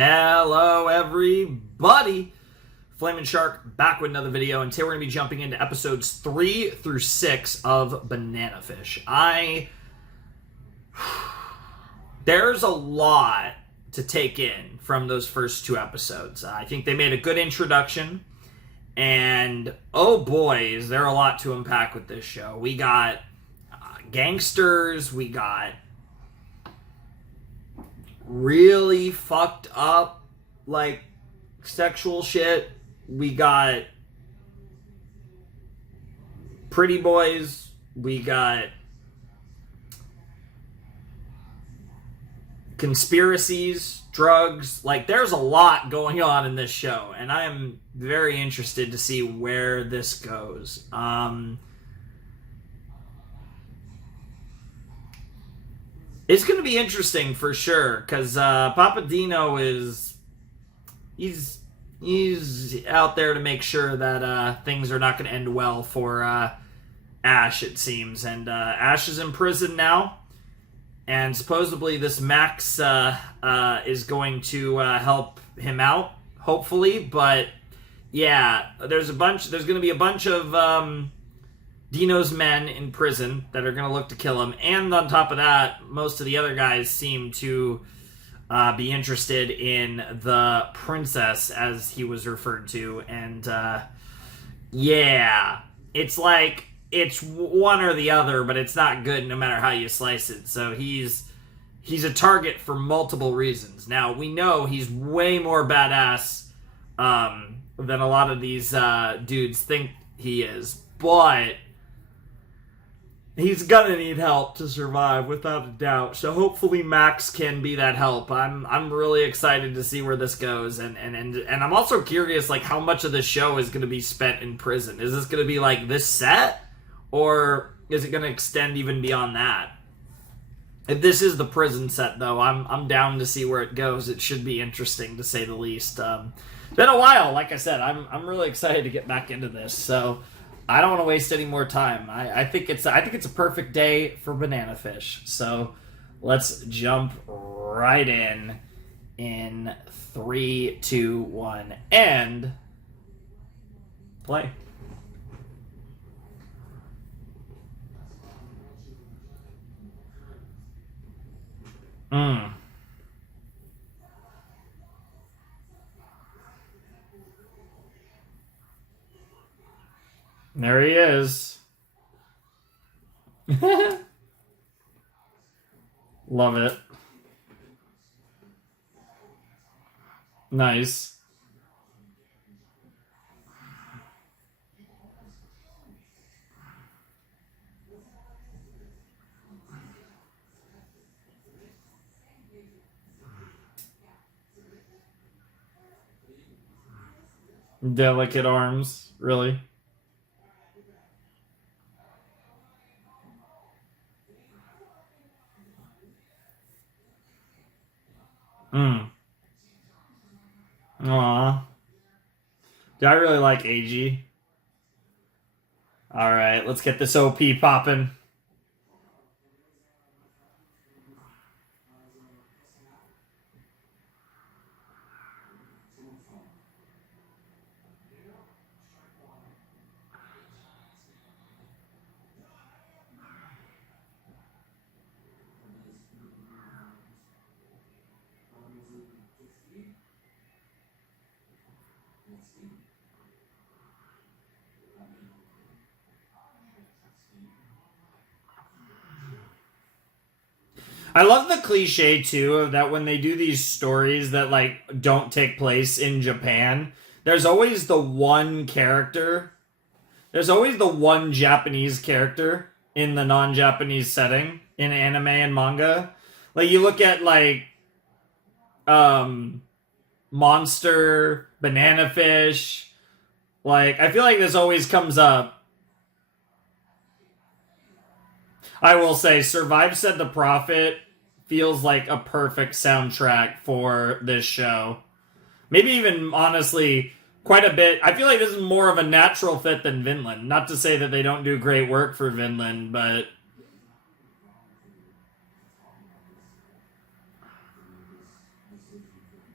Hello everybody, Flamin' Shark back with another video, and today we're going to be jumping into episodes 3 through 6 of Banana Fish. There's a lot to take in from those first two episodes. I think they made a good introduction, and oh boy, is there a lot to unpack with this show. We got gangsters, we got really fucked up, like, sexual shit. We got pretty boys. We got conspiracies, drugs. Like, there's a lot going on in this show, and I am very interested to see where this goes. It's going to be interesting for sure, because Papadino he's out there to make sure that things are not going to end well for Ash, it seems. And Ash is in prison now, and supposedly this Max is going to help him out, hopefully. But yeah, there's going to be a bunch of Dino's men in prison that are going to look to kill him. And on top of that, most of the other guys seem to be interested in the princess, as he was referred to. And yeah, it's like it's one or the other, but it's not good no matter how you slice it. So he's a target for multiple reasons. Now, we know he's way more badass than a lot of these dudes think he is, but he's gonna need help to survive, without a doubt. So hopefully Max can be that help. I'm really excited to see where this goes, and I'm also curious, like, how much of the show is gonna be spent in prison. Is this gonna be like this set, or is it gonna extend even beyond that? If this is the prison set, though, I'm down to see where it goes. It should be interesting, to say the least. It's been a while, like I said. I'm really excited to get back into this. So I don't want to waste any more time. I think it's a perfect day for Banana Fish. So let's jump right in 3, 2, 1, and play. There he is. Love it. Nice. Delicate arms, really. Aww. I really like Eiji. Alright, let's get this OP poppin'. I love the cliche, too, of that when they do these stories that, like, don't take place in Japan, there's always the one character. There's always the one Japanese character in the non-Japanese setting in anime and manga. Like, you look at, like, Monster, Banana Fish. Like, I feel like this always comes up. I will say, Survive Said the Prophet feels like a perfect soundtrack for this show. Maybe even, honestly, quite a bit. I feel like this is more of a natural fit than Vinland. Not to say that they don't do great work for Vinland, but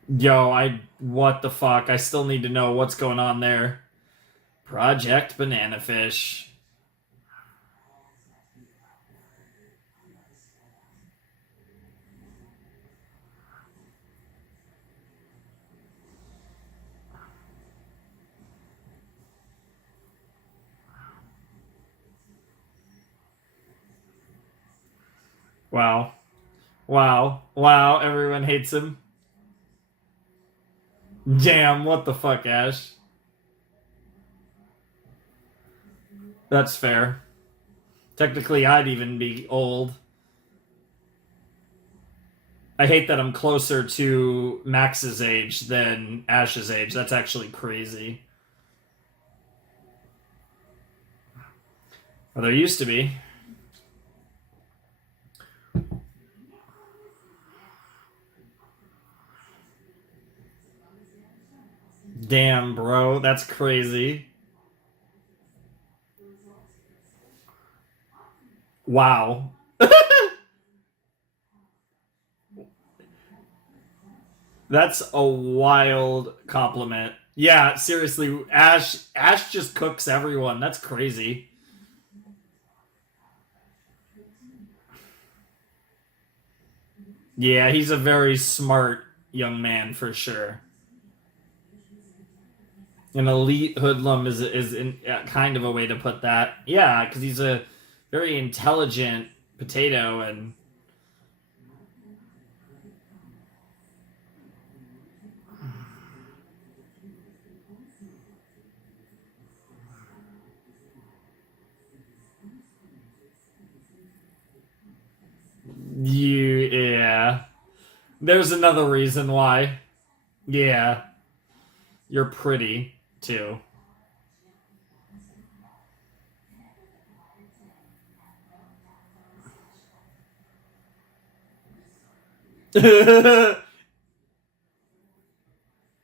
What the fuck? I still need to know what's going on there. Project Banana Fish. Wow. Wow, everyone hates him. Damn, what the fuck, Ash? That's fair. Technically, I'd even be old. I hate that I'm closer to Max's age than Ash's age. That's actually crazy. Well, there used to be. Damn, bro, that's crazy. Wow. That's a wild compliment. Yeah, seriously, Ash just cooks everyone. That's crazy. Yeah, he's a very smart young man for sure. An elite hoodlum kind of a way to put that. Yeah, because he's a very intelligent potato and yeah. There's another reason why. Yeah, you're pretty too.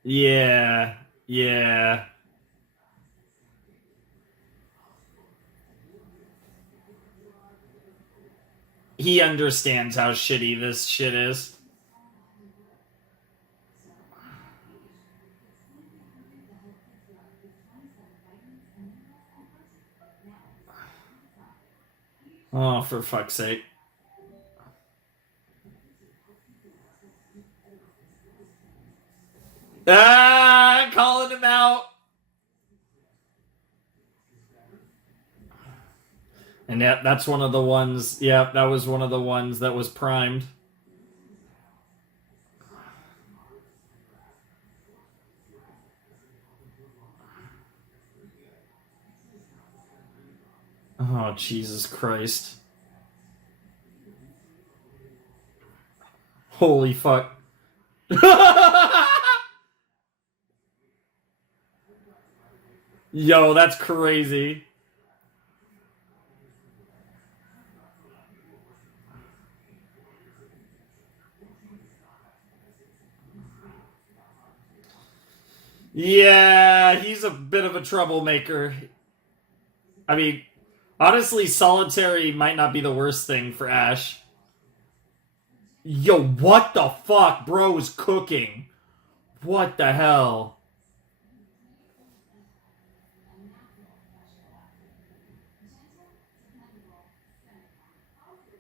Yeah, yeah. He understands how shitty this shit is. Oh, for fuck's sake. Ah, calling him out. And that's one of the ones. Yeah, that was one of the ones that was primed. Oh, Jesus Christ. Holy fuck. Yo, that's crazy. Yeah, he's a bit of a troublemaker. I mean, honestly, solitary might not be the worst thing for Ash. Yo, what the fuck? Bro is cooking. What the hell?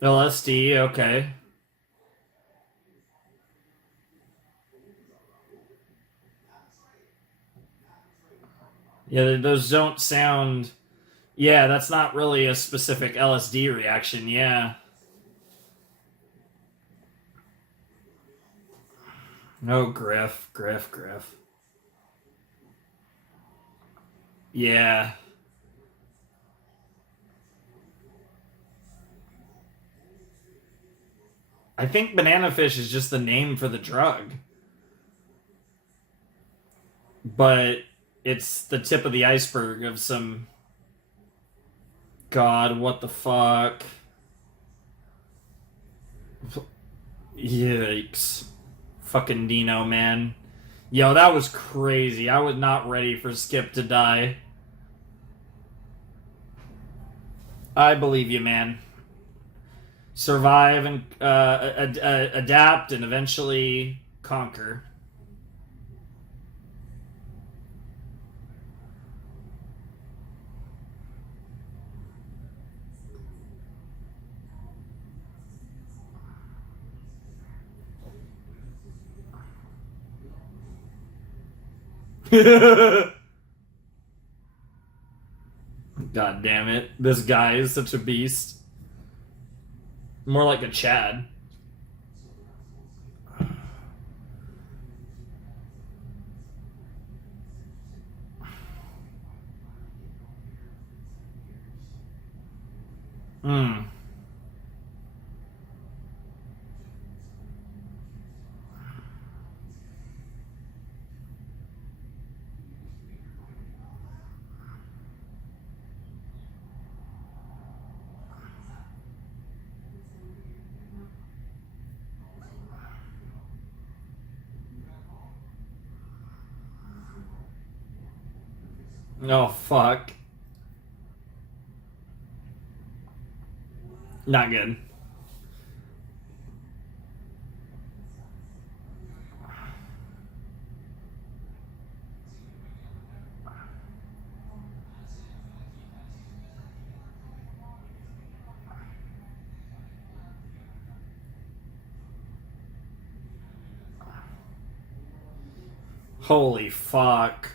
LSD, okay. Yeah, those don't sound. Yeah, that's not really a specific LSD reaction, yeah. Oh, Griff. Yeah. I think banana fish is just the name for the drug. But it's the tip of the iceberg of some. God, what the fuck? Yikes. Fucking Dino, man. Yo, that was crazy. I was not ready for Skip to die. I believe you, man. Survive and adapt and eventually conquer. God damn it. This guy is such a beast. More like a Chad. Hmm. Oh, fuck. Not good. Holy fuck.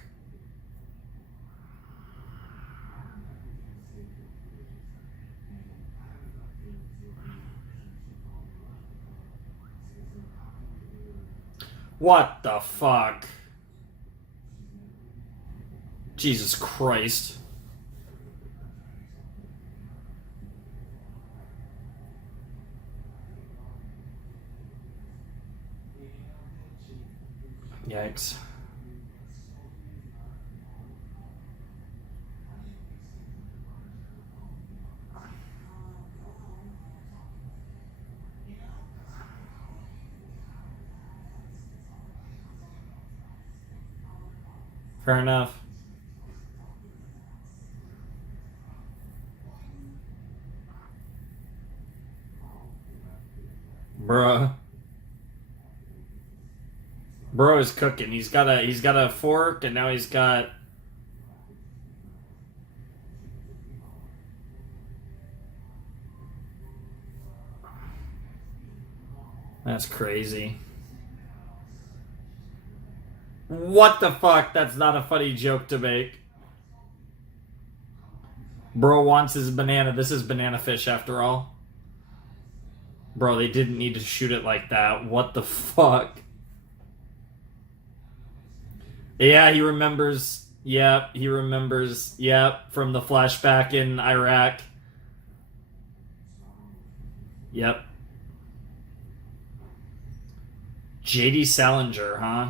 What the fuck? Jesus Christ. Yikes. Fair enough. Bruh. Bro is cooking. He's got a fork and now he's got That's crazy. What the fuck? That's not a funny joke to make. Bro wants his banana. This is banana fish after all. Bro, they didn't need to shoot it like that. What the fuck? Yeah, he remembers. Yep, he remembers. Yep, from the flashback in Iraq. Yep. J.D. Salinger, huh?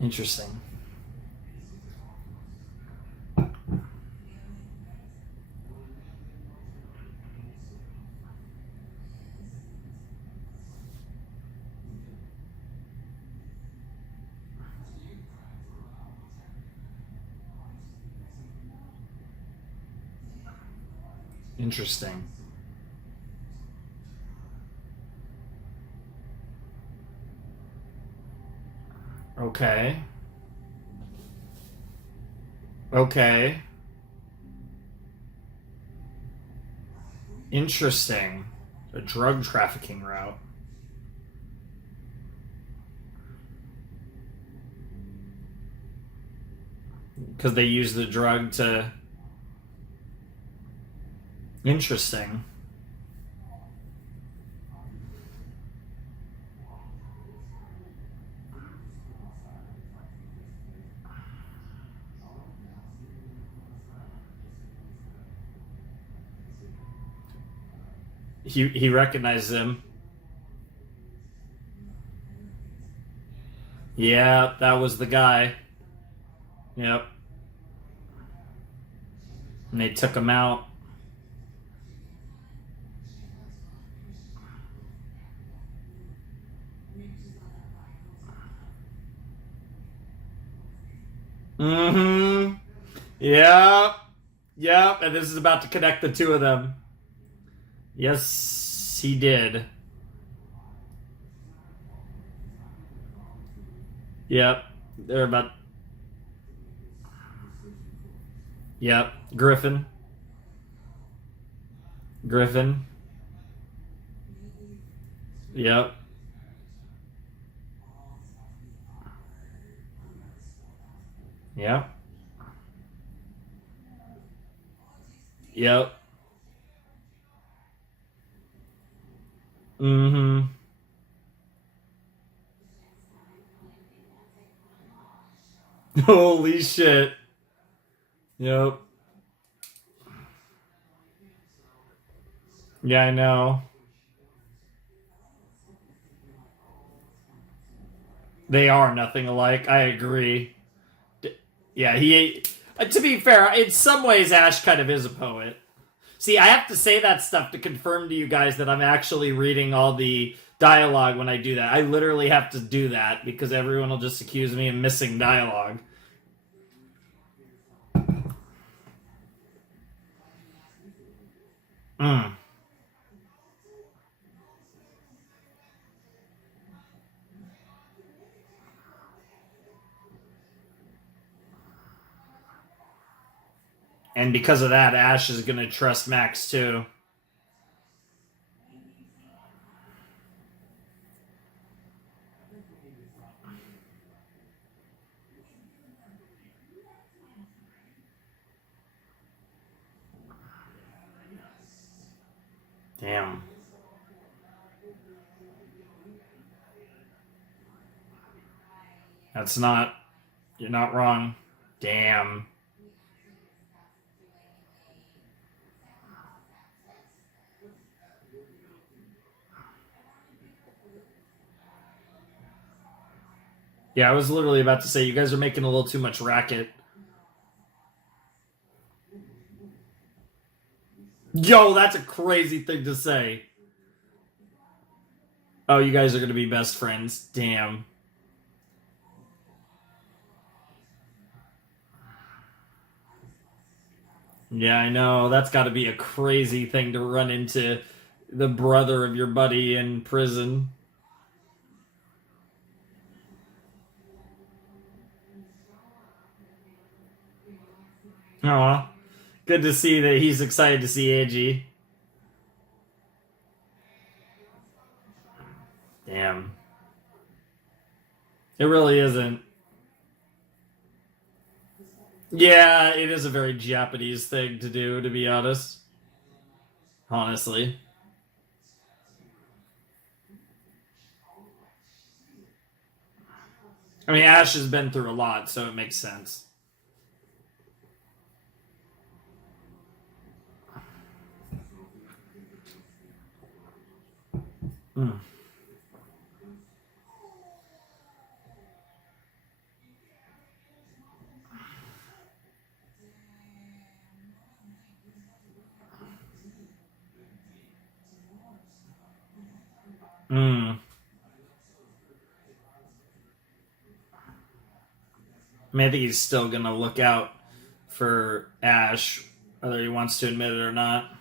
Interesting. Interesting. Okay. Okay. Interesting. A drug trafficking route. Because they use the drug to... Interesting. He recognizes him. Yeah, that was the guy. Yep. And they took him out. Mm-hmm. Yep. Yep. And this is about to connect the two of them. Yes, he did. Yep. They're about... Yep. Griffin. Griffin. Yep. Yep. Mm-hmm. Holy shit. Yep. Yeah, I know. They are nothing alike. I agree. Yeah, he. To be fair, in some ways, Ash kind of is a poet. See, I have to say that stuff to confirm to you guys that I'm actually reading all the dialogue when I do that. I literally have to do that because everyone will just accuse me of missing dialogue. Mm. And because of that, Ash is going to trust Max too. Damn. That's not. You're not wrong. Damn. Yeah, I was literally about to say, you guys are making a little too much racket. Yo, that's a crazy thing to say. Oh, you guys are going to be best friends. Damn. Yeah, I know. That's got to be a crazy thing to run into the brother of your buddy in prison. Aw. Good to see that he's excited to see Eiji. Damn. It really isn't. Yeah, it is a very Japanese thing to do, to be honest. Honestly. I mean, Ash has been through a lot, so it makes sense. Mm. Mm. I mean, I think he's still gonna look out for Ash, whether he wants to admit it or not.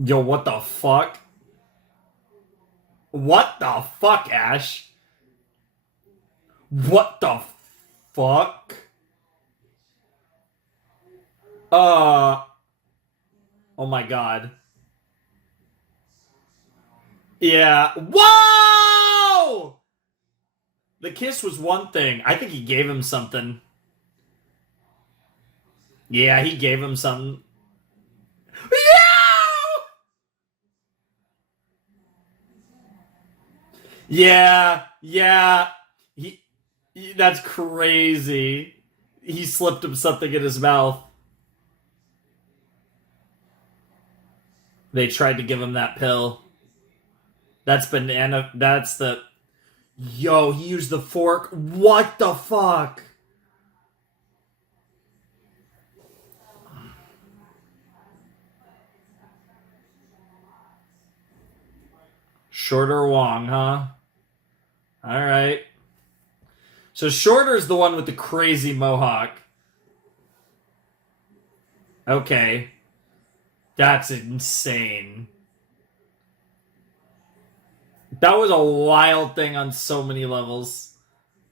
Yo, what the fuck? What the fuck, Ash? What the fuck? Uh, oh my god. Yeah. Whoa! The kiss was one thing. I think he gave him something. Yeah, he gave him something. Yeah, yeah. That's crazy. He slipped him something in his mouth. They tried to give him that pill. That's banana. That's the. Yo, he used the fork. What the fuck? Shorter Wong, huh? All right. So Shorter's the one with the crazy mohawk. Okay. That's insane. That was a wild thing on so many levels.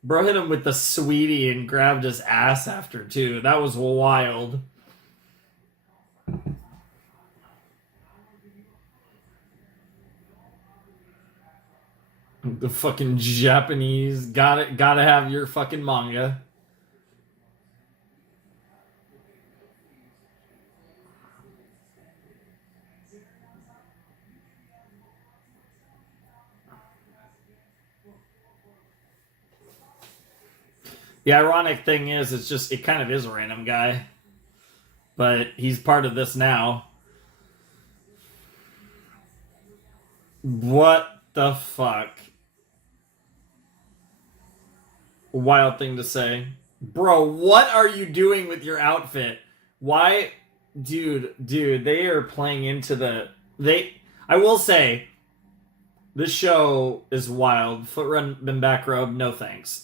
Bro hit him with the sweetie and grabbed his ass after, too. That was wild. The fucking Japanese. Gotta have your fucking manga. The ironic thing is, it kind of is a random guy. But he's part of this now. What the fuck? Wild thing to say. Bro, what are you doing with your outfit? Why? Dude, they are playing into the... I will say, this show is wild. Foot run and back robe, no thanks.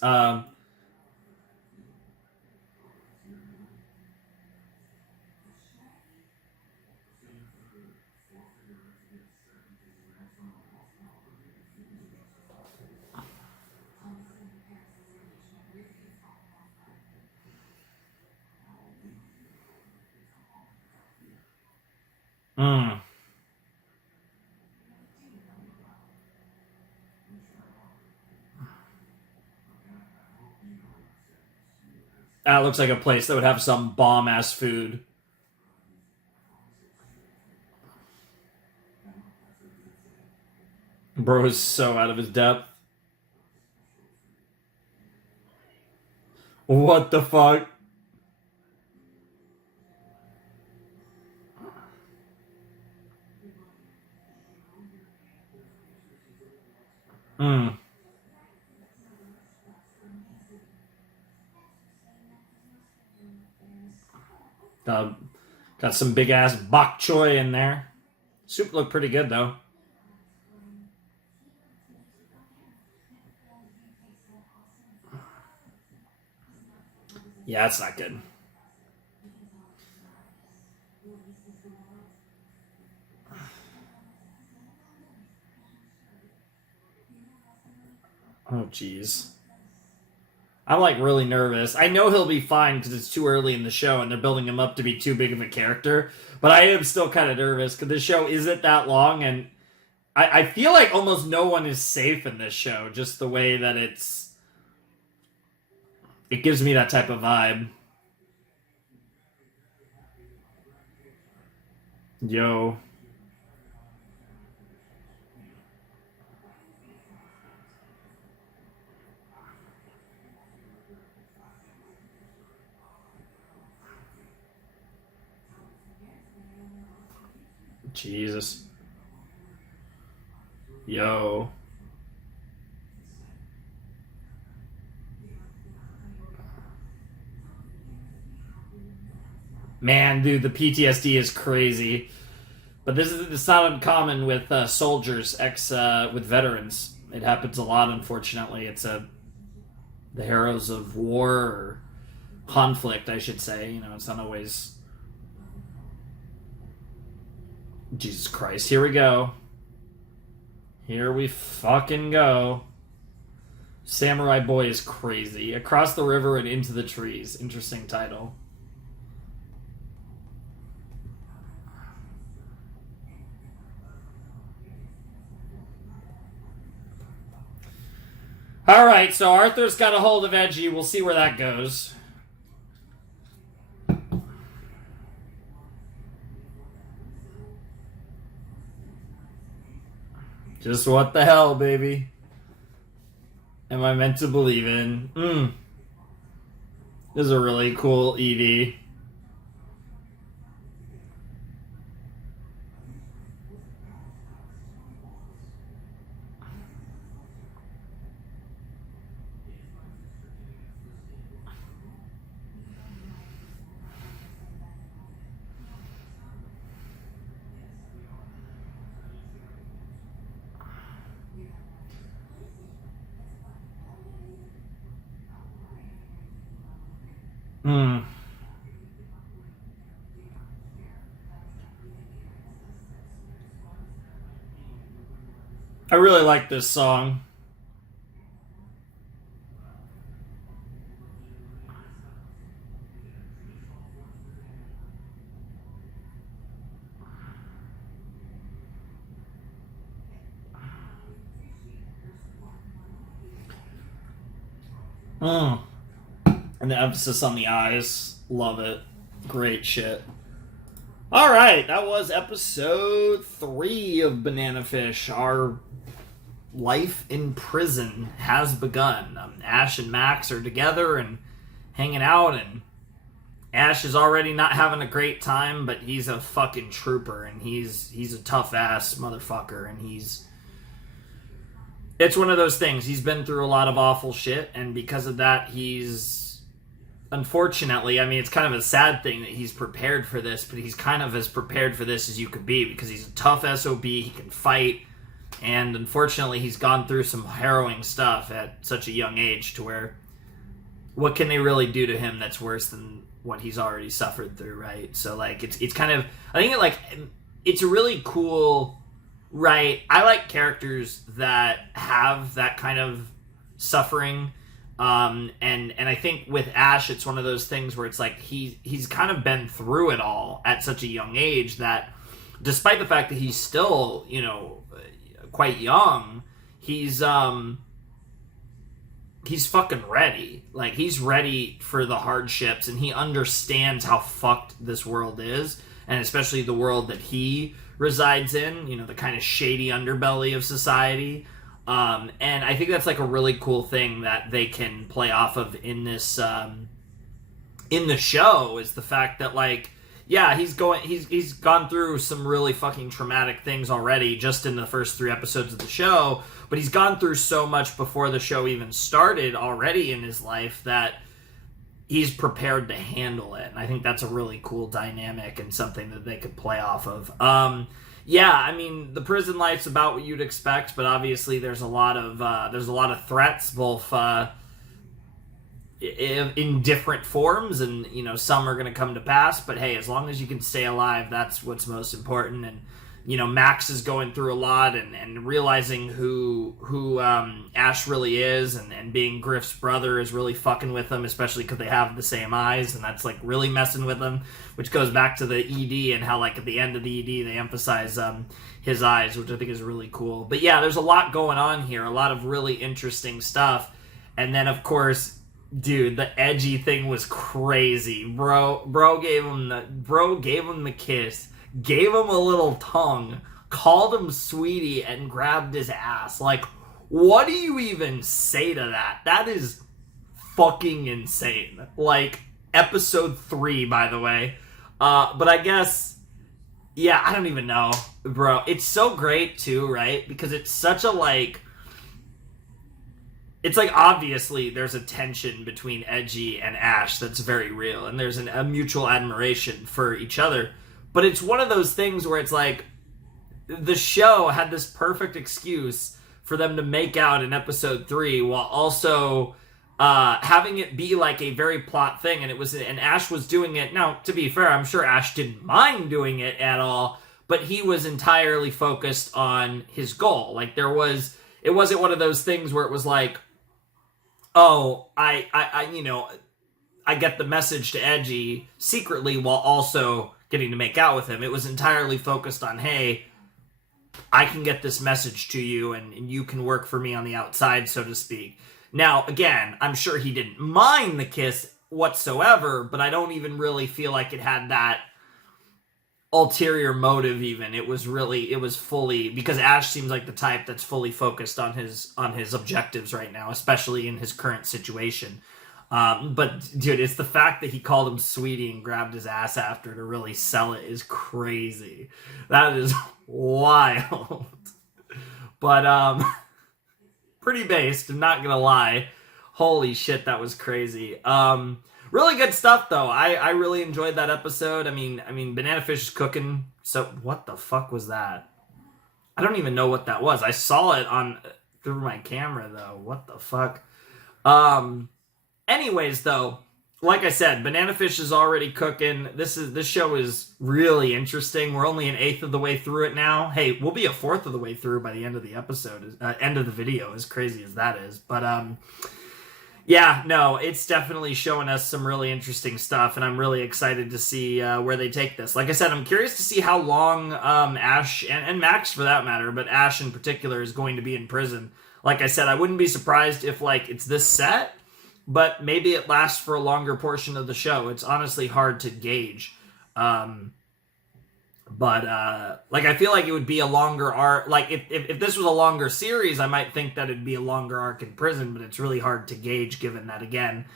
Mm. That looks like a place that would have some bomb-ass food. Bro is so out of his depth. What the fuck? Hmm. Got some big ass bok choy in there. Soup looked pretty good though. Yeah, that's not good. Oh, jeez. I'm like really nervous. I know he'll be fine because it's too early in the show and they're building him up to be too big of a character. But I am still kind of nervous because the show isn't that long and I feel like almost no one is safe in this show. Just the way that it gives me that type of vibe. Yo. Jesus. Yo. Man, dude, the PTSD is crazy. But it's not uncommon with soldiers, with veterans. It happens a lot, unfortunately. It's the heroes of war or conflict, I should say. You know, it's not always. Jesus Christ, here we go. Here we fucking go. Samurai Boy is crazy. Across the river and into the trees. Interesting title. Alright, so Arthur's got a hold of Eiji. We'll see where that goes. Just what the hell, baby? Am I meant to believe in? This is a really cool ED. I really like this song. Mm. And the emphasis on the eyes. Love it. Great shit. Alright, that was episode 3 of Banana Fish. Our life in prison has begun. Ash and Max are together and hanging out, and Ash is already not having a great time, but he's a fucking trooper, and he's a tough-ass motherfucker, and it's one of those things. He's been through a lot of awful shit, and because of that, he's... Unfortunately, I mean, it's kind of a sad thing that he's prepared for this, but he's kind of as prepared for this as you could be, because he's a tough SOB, he can fight, and unfortunately, he's gone through some harrowing stuff at such a young age to where, what can they really do to him that's worse than what he's already suffered through, right? So, like, it's kind of, I think, it's a really cool, right? I like characters that have that kind of suffering, and I think with Ash, it's one of those things where it's like, he's kind of been through it all at such a young age that, despite the fact that he's still, quite young, he's fucking ready. Like, he's ready for the hardships, and he understands how fucked this world is, and especially the world that he resides in, the kind of shady underbelly of society. And I think that's, like, a really cool thing that they can play off of in this, in the show, is the fact that, like, yeah, he's gone through some really fucking traumatic things already just in the first 3 episodes of the show, but he's gone through so much before the show even started already in his life that he's prepared to handle it. And I think that's a really cool dynamic and something that they could play off of. Yeah, I mean, the prison life's about what you'd expect, but obviously there's a lot of threats, both in different forms, and some are going to come to pass, but hey, as long as you can stay alive, that's what's most important. And Max is going through a lot, and realizing who Ash really is, and being Griff's brother is really fucking with him, especially because they have the same eyes, and that's, like, really messing with him, which goes back to the ED and how, like, at the end of the ED they emphasize his eyes, which I think is really cool. But yeah, there's a lot going on here, a lot of really interesting stuff. And then, of course, dude, the Eiji thing was crazy. Bro gave him the kiss, gave him a little tongue, called him sweetie, and grabbed his ass. Like, what do you even say to that? That is fucking insane. Like, episode 3, by the way. But I guess, yeah, I don't even know, bro. It's so great, too, right? Because it's such a, like... It's like, obviously, there's a tension between Eiji and Ash that's very real, and there's a mutual admiration for each other. But it's one of those things where it's like, the show had this perfect excuse for them to make out in episode 3, while also having it be like a very plot thing, and Ash was doing it. Now, to be fair, I'm sure Ash didn't mind doing it at all, but he was entirely focused on his goal. Like, it wasn't one of those things where it was like, oh, I get the message to Eiji secretly while also getting to make out with him. It was entirely focused on, hey, I can get this message to you, and you can work for me on the outside, so to speak. Now, again, I'm sure he didn't mind the kiss whatsoever, but I don't even really feel like it had that ulterior motive even. It was fully, because Ash seems like the type that's fully focused on his objectives right now, especially in his current situation. But dude, it's the fact that he called him sweetie and grabbed his ass after to really sell it is crazy. That is wild. But pretty based, I'm not gonna lie. Holy shit, that was crazy. Really good stuff, though. I really enjoyed that episode. I mean, Banana Fish is cooking. So, what the fuck was that? I don't even know what that was. I saw it through my camera, though. What the fuck? Anyways, though, like I said, Banana Fish is already cooking. This show is really interesting. We're only an eighth of the way through it now. Hey, we'll be a fourth of the way through by the end of the episode, end of the video, as crazy as that is. But yeah, no, it's definitely showing us some really interesting stuff, and I'm really excited to see where they take this. Like I said, I'm curious to see how long Ash, and Max for that matter, but Ash in particular, is going to be in prison. Like I said, I wouldn't be surprised if, like, it's this set, but maybe it lasts for a longer portion of the show. It's honestly hard to gauge. Like, I feel like it would be a longer arc. Like, if this was a longer series, I might think that it'd be a longer arc in prison, but it's really hard to gauge given that, again,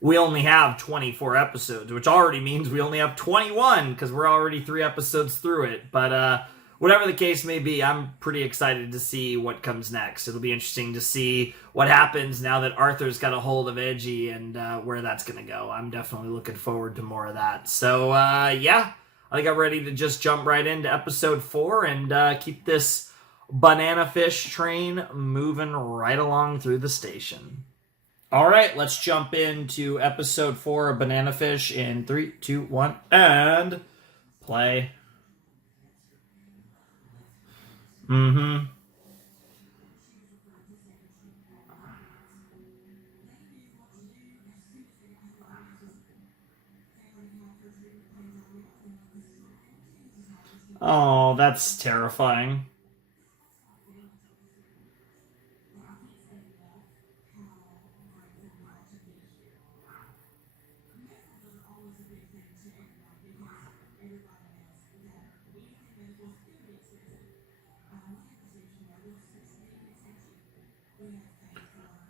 we only have 24 episodes, which already means we only have 21 because we're already 3 episodes through it. But whatever the case may be, I'm pretty excited to see what comes next. It'll be interesting to see what happens now that Arthur's got a hold of Eiji and where that's going to go. I'm definitely looking forward to more of that. So, yeah. I think I'm ready to just jump right into episode 4 and keep this banana fish train moving right along through the station. All right, let's jump into episode 4 of Banana Fish in 3, 2, 1, and play. Mm-hmm. Oh, that's terrifying.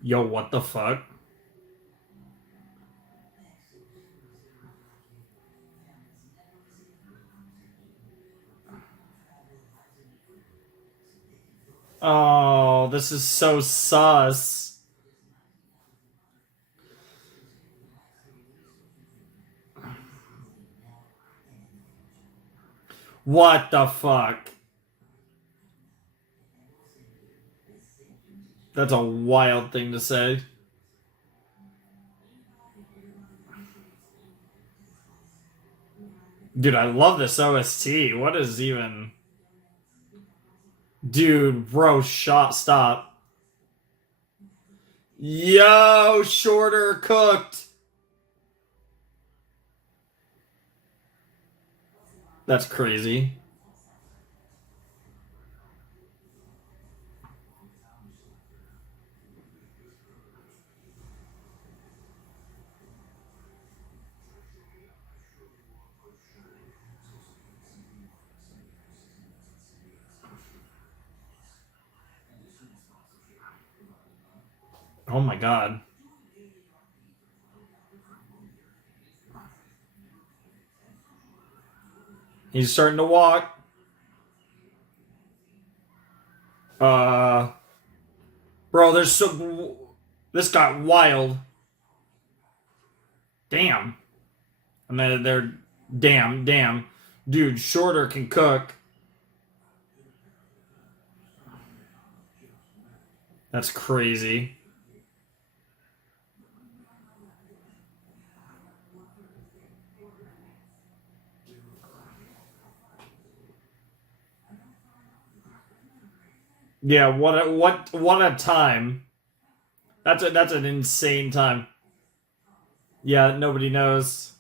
Yo, what the fuck? Oh, this is so sus. What the fuck? That's a wild thing to say. Dude, I love this OST. What is even... Dude, bro, stop. Yo, Shorter cooked. That's crazy. Oh my god. He's starting to walk. Bro, there's so... This got wild. Damn. And then they're... Damn. Dude, Shorter can cook. That's crazy. Yeah, what a time. That's an insane time. Yeah, nobody knows.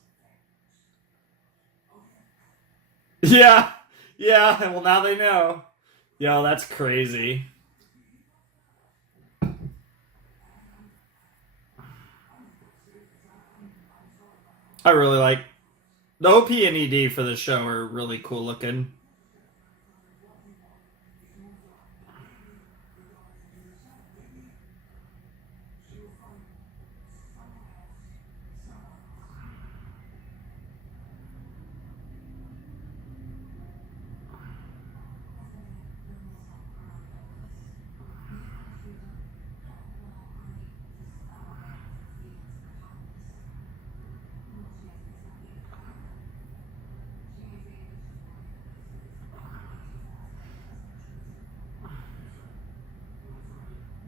Yeah. Well, now they know. Yo, that's crazy. I really like the OP and ED for the show are really cool looking.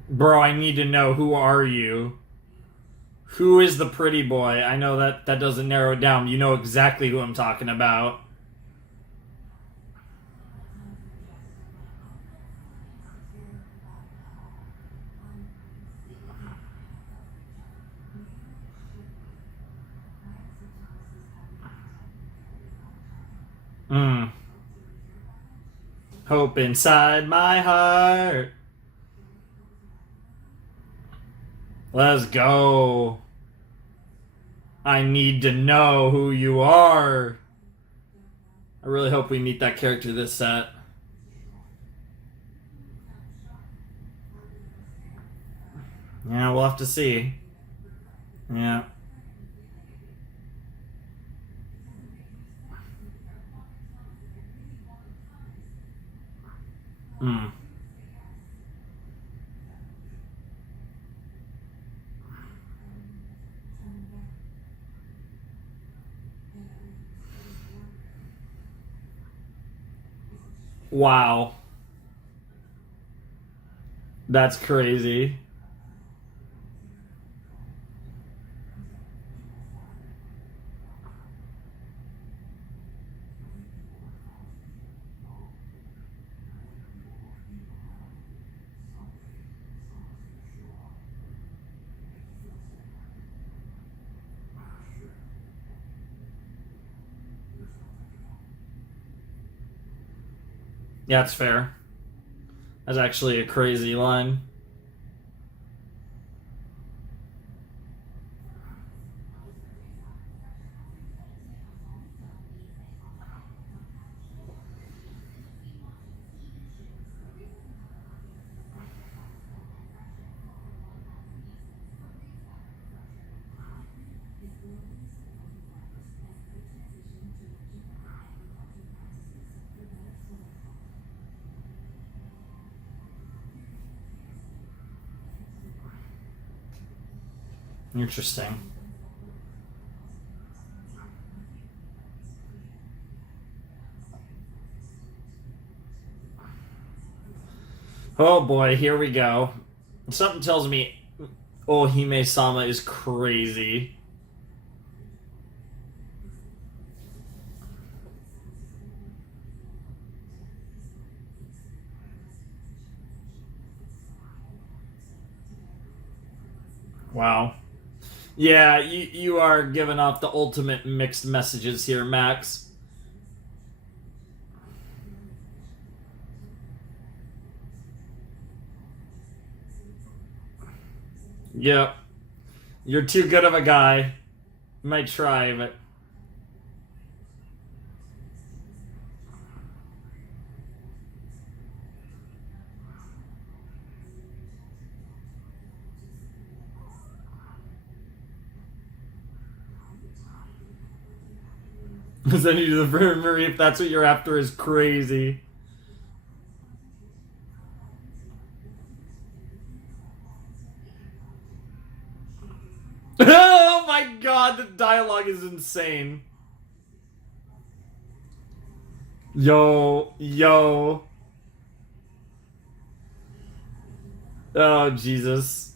Bro, I need to know, who are you? Who is the pretty boy? I know that doesn't narrow it down. You know exactly who I'm talking about. Hope inside my heart. Let's go. I need to know who you are. I really hope we meet that character this set. Yeah, we'll have to see. Yeah. Hmm. Wow. That's crazy. Yeah, it's fair. That's actually a crazy line. Interesting. Oh boy, here we go. Something tells me Ohime-sama is crazy. Wow. Yeah, you are giving off the ultimate mixed messages here, Max. Yep. You're too good of a guy. Might try, but... Send you to the infirmary if that's what you're after is crazy. Oh my god, the dialogue is insane. Yo, yo. Oh, Jesus.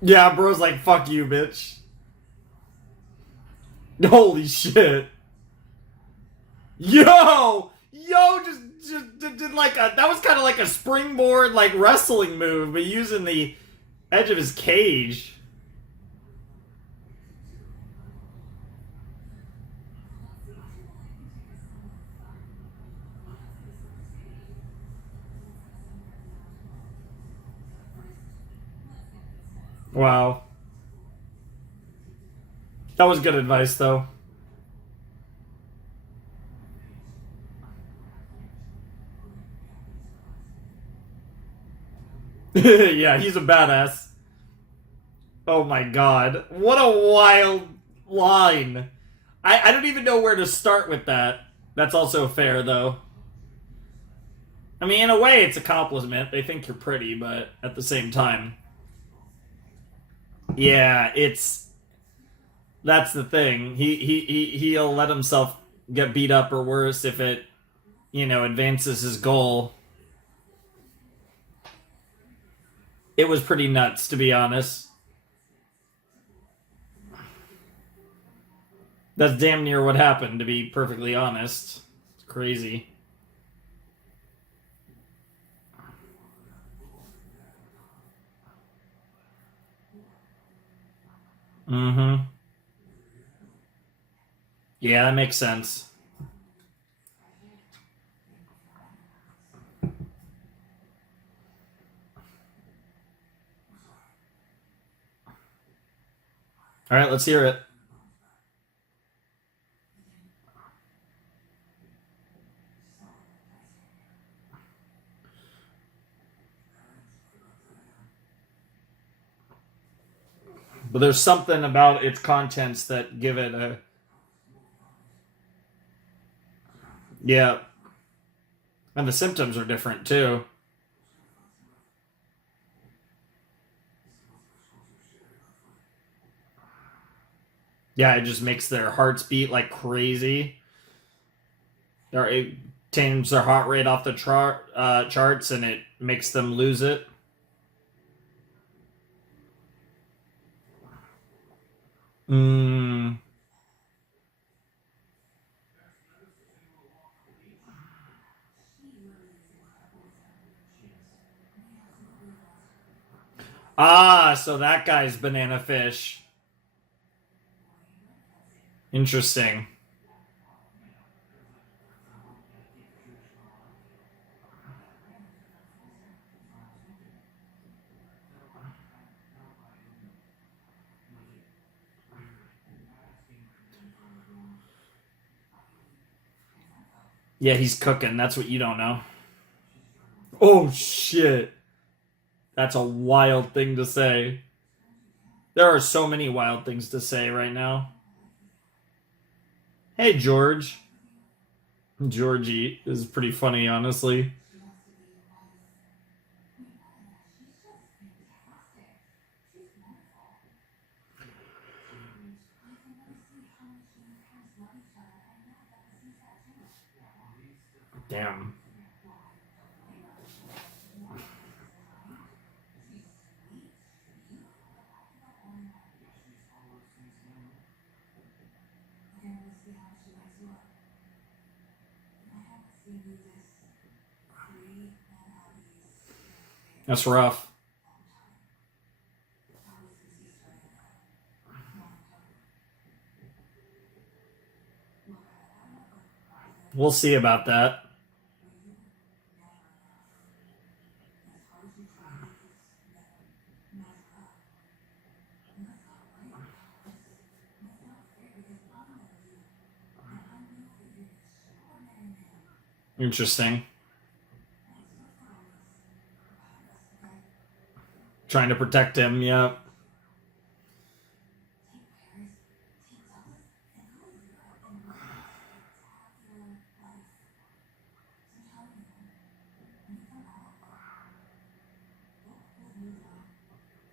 Yeah, bro's like, fuck you, bitch. Holy shit. Yo! Yo, just did like a... That was kind of like a springboard, like, wrestling move, but using the edge of his cage. Wow. That was good advice, though. Yeah, he's a badass. Oh my god. What a wild line. I don't even know where to start with that. That's also fair, though. I mean, in a way, it's a compliment. They think you're pretty, but at the same time... Yeah, it's... That's the thing. He'll let himself get beat up or worse if it, advances his goal. It was pretty nuts, to be honest. That's damn near what happened, to be perfectly honest. It's crazy. Mm-hmm. Yeah, that makes sense. All right, let's hear it. But there's something about its contents that give it a... Yeah. And the symptoms are different, too. Yeah, it just makes their hearts beat like crazy. It tames their heart rate off the charts, and it makes them lose it. Mm. Ah, so that guy's banana fish. Interesting. Yeah, he's cooking. That's what you don't know. Oh, shit. That's a wild thing to say. There are so many wild things to say right now. Hey, George. Georgie is pretty funny, honestly. Damn. That's rough. We'll see about that. Interesting. Trying to protect him, yeah.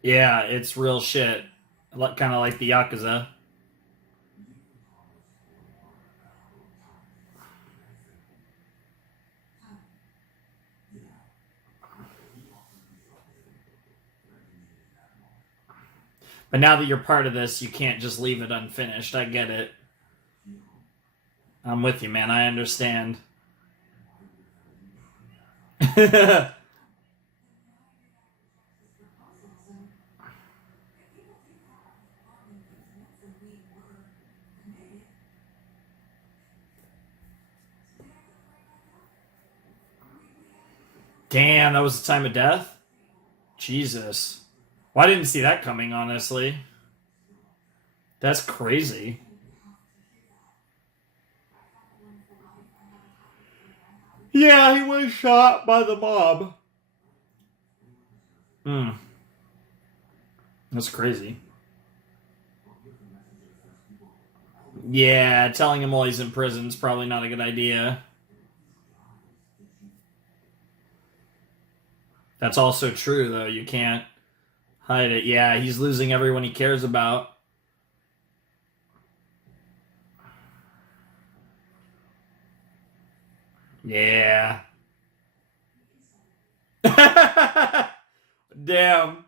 Yeah, it's real shit. Kind of like the Yakuza. But now that you're part of this, you can't just leave it unfinished. I get it. I'm with you, man. I understand. Damn, that was the time of death? Jesus. Well, I didn't see that coming, honestly. That's crazy. Yeah, he was shot by the mob. Hmm. That's crazy. Yeah, telling him while he's in prison is probably not a good idea. That's also true, though. You can't hide it. Yeah, he's losing everyone he cares about. Yeah. Damn.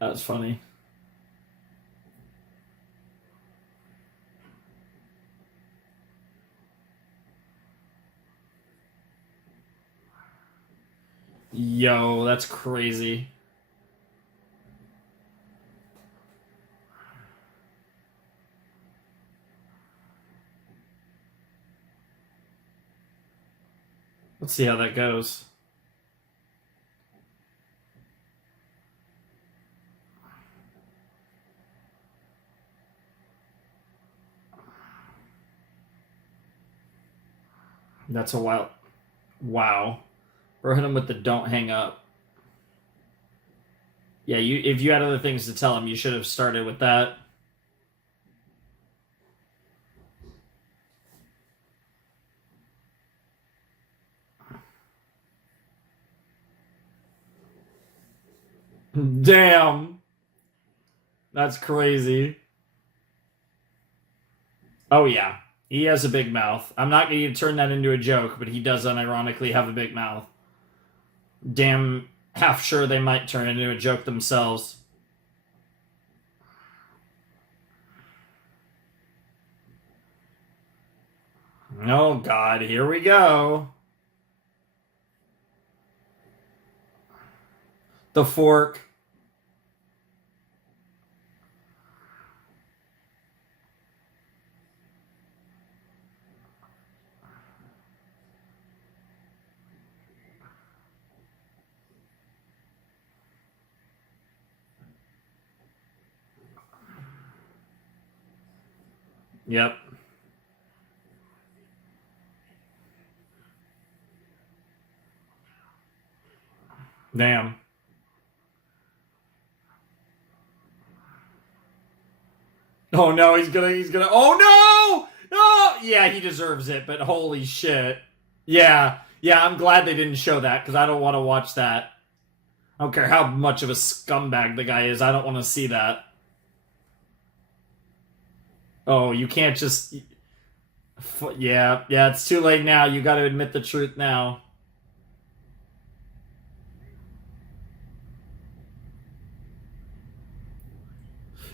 That was funny. Yo, that's crazy. Let's see how that goes. That's a wild... Wow. Or hit him with the don't hang up. Yeah, if you had other things to tell him, you should have started with that. Damn. That's crazy. Oh, yeah. He has a big mouth. I'm not going to turn that into a joke, but he does unironically have a big mouth. Damn, half sure they might turn it into a joke themselves. Oh, God. Here we go. The fork. Yep. Damn. Oh no, he's gonna, oh no! No! Yeah, he deserves it, but holy shit. Yeah, I'm glad they didn't show that, because I don't want to watch that. I don't care how much of a scumbag the guy is, I don't want to see that. Oh, you can't just... Yeah, it's too late now, you gotta admit the truth now.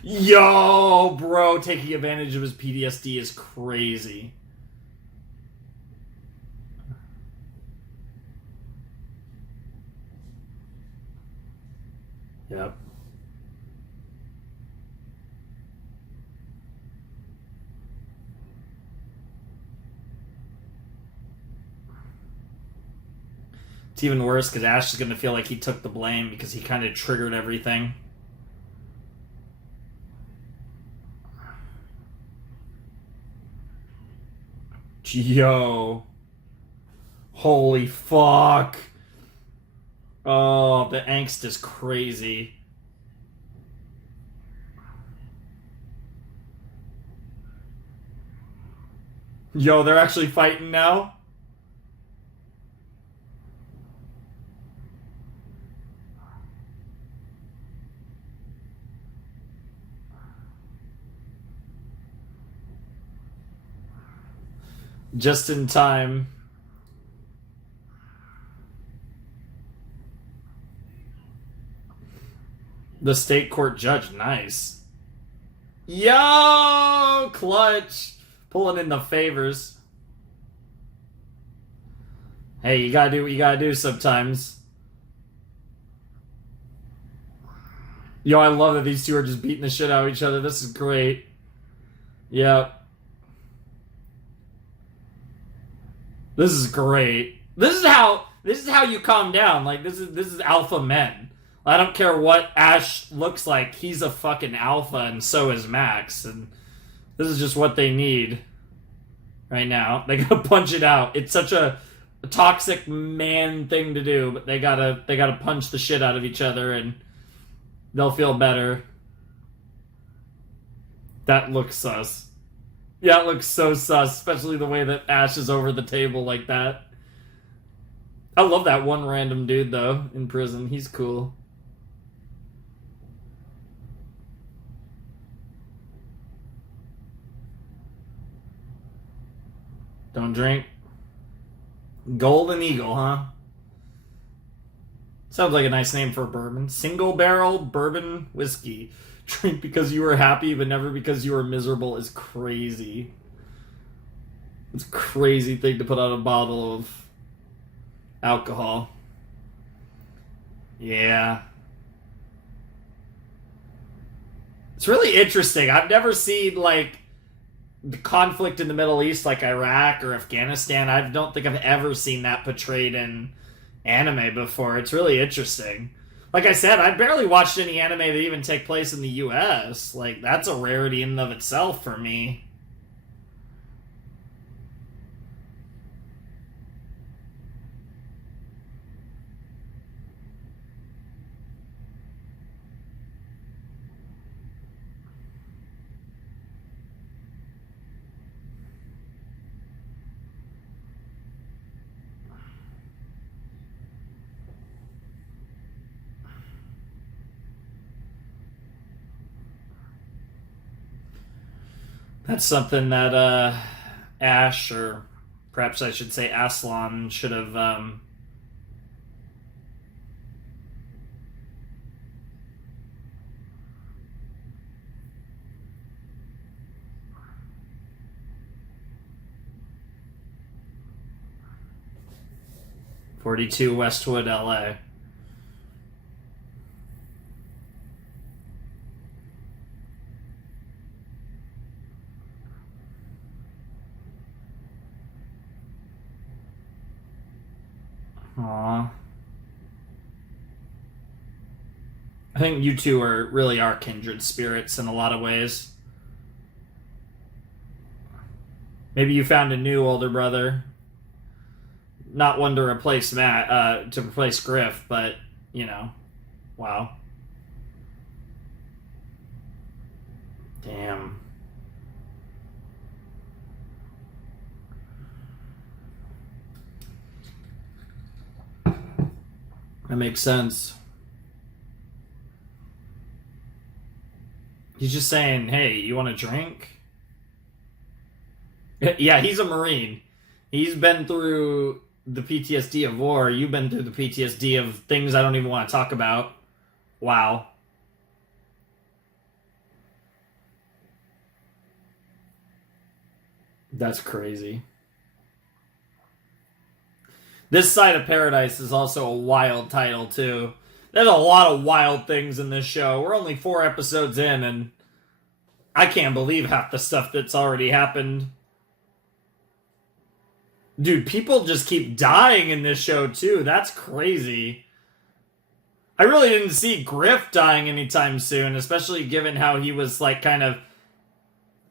Yo, bro, taking advantage of his PTSD is crazy. Yep. It's even worse because Ash is going to feel like he took the blame because he kind of triggered everything. Yo. Holy fuck. Oh, the angst is crazy. Yo, they're actually fighting now? Just in time. The state court judge, nice. Yo, clutch. Pulling in the favors. Hey, you gotta do what you gotta do sometimes. Yo, I love that these two are just beating the shit out of each other. This is great. Yep. This is great. This is how you calm down. Like this is alpha men. I don't care what Ash looks like. He's a fucking alpha, and so is Max. And this is just what they need right now. They gotta punch it out. It's such a toxic man thing to do, but they gotta punch the shit out of each other, and they'll feel better. That looks sus. Yeah, it looks so sus, especially the way that Ash is over the table like that. I love that one random dude, though, in prison. He's cool. Don't drink. Golden Eagle, huh? Sounds like a nice name for a bourbon. Single barrel bourbon whiskey. Drink because you were happy, but never because you were miserable is crazy. It's a crazy thing to put out a bottle of alcohol. Yeah. It's really interesting. I've never seen, like, the conflict in the Middle East, like Iraq or Afghanistan. I don't think I've ever seen that portrayed in anime before. It's really interesting. Like I said, I barely watched any anime that even take place in the US. Like, that's a rarity in and of itself for me. That's something that Ash, or perhaps I should say Aslan, should have 42 Westwood, LA. Aww. I think you two are really our kindred spirits in a lot of ways. Maybe you found a new older brother. Not one to replace to replace Griff, but, you know, wow. Damn. That makes sense. He's just saying, hey, you want a drink? Yeah, he's a Marine. He's been through the PTSD of war. You've been through the PTSD of things I don't even want to talk about. Wow. That's crazy. This Side of Paradise is also a wild title, too. There's a lot of wild things in this show. We're only 4 episodes in, and I can't believe half the stuff that's already happened. Dude, people just keep dying in this show, too. That's crazy. I really didn't see Griff dying anytime soon, especially given how he was, like, kind of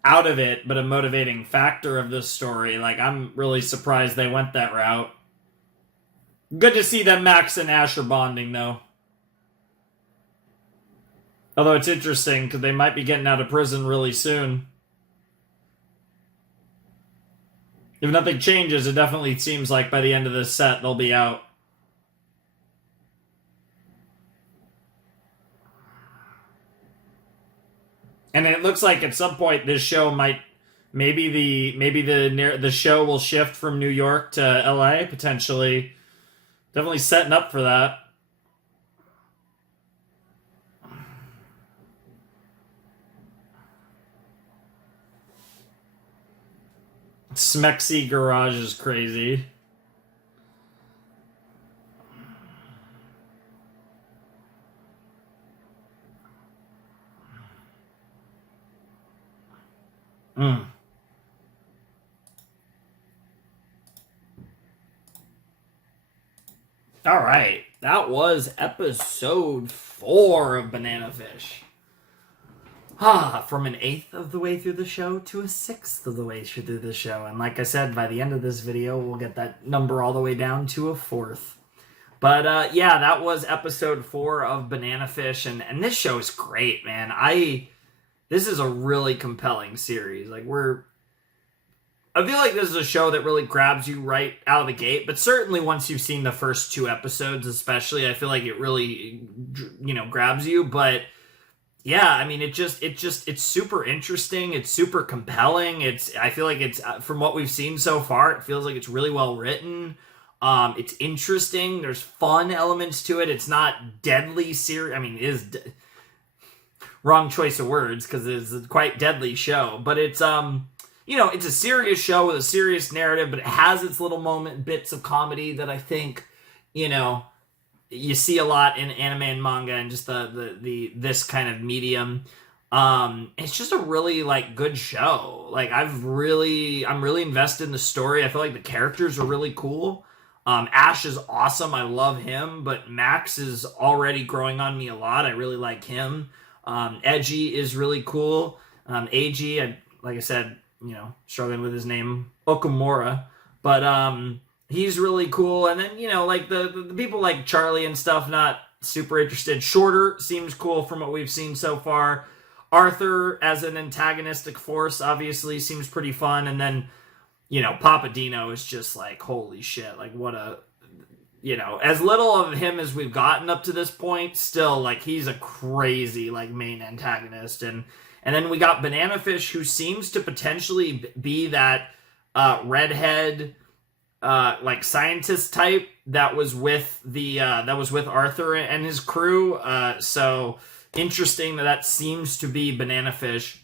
out of it, but a motivating factor of this story. Like, I'm really surprised they went that route. Good to see that Max and Ash are bonding, though. Although it's interesting, because they might be getting out of prison really soon. If nothing changes, it definitely seems like by the end of this set, they'll be out. And it looks like at some point this show might... Maybe the show will shift from New York to LA, potentially. Definitely setting up for that. Smexy Garage is crazy. Mm. All right, that was episode 4 of Banana Fish. From an 1/8 of the way through the show to a 1/6 of the way through the show. And like I said, by the end of this video, we'll get that number all the way down to a 1/4. But yeah, that was episode 4 of Banana Fish. And this show is great, man. This is a really compelling series. Like, I feel like this is a show that really grabs you right out of the gate, but certainly once you've seen the first 2 episodes especially, I feel like it really, grabs you. But yeah, I mean, it's super interesting. It's super compelling. I feel like it's, from what we've seen so far, it feels like it's really well written. It's interesting. There's fun elements to it. It's not deadly serious. I mean, it is wrong choice of words, because it's a quite deadly show, but it's, it's a serious show with a serious narrative, but it has its little bits of comedy that I think, you see a lot in anime and manga and just this kind of medium. It's just a really, good show. Like, I'm really invested in the story. I feel like the characters are really cool. Ash is awesome. I love him, but Max is already growing on me a lot. I really like him. Eiji is really cool. Eiji, like I said, struggling with his name, Okamura, but he's really cool. And then, the people like Charlie and stuff, not super interested. Shorter seems cool from what we've seen so far. Arthur as an antagonistic force obviously seems pretty fun. And then, Papa Dino is just like, holy shit, like what a, as little of him as we've gotten up to this point, still, like, he's a crazy, main antagonist. And And then we got Banana Fish, who seems to potentially be that redhead, like scientist type that was with Arthur and his crew. So interesting that seems to be Banana Fish.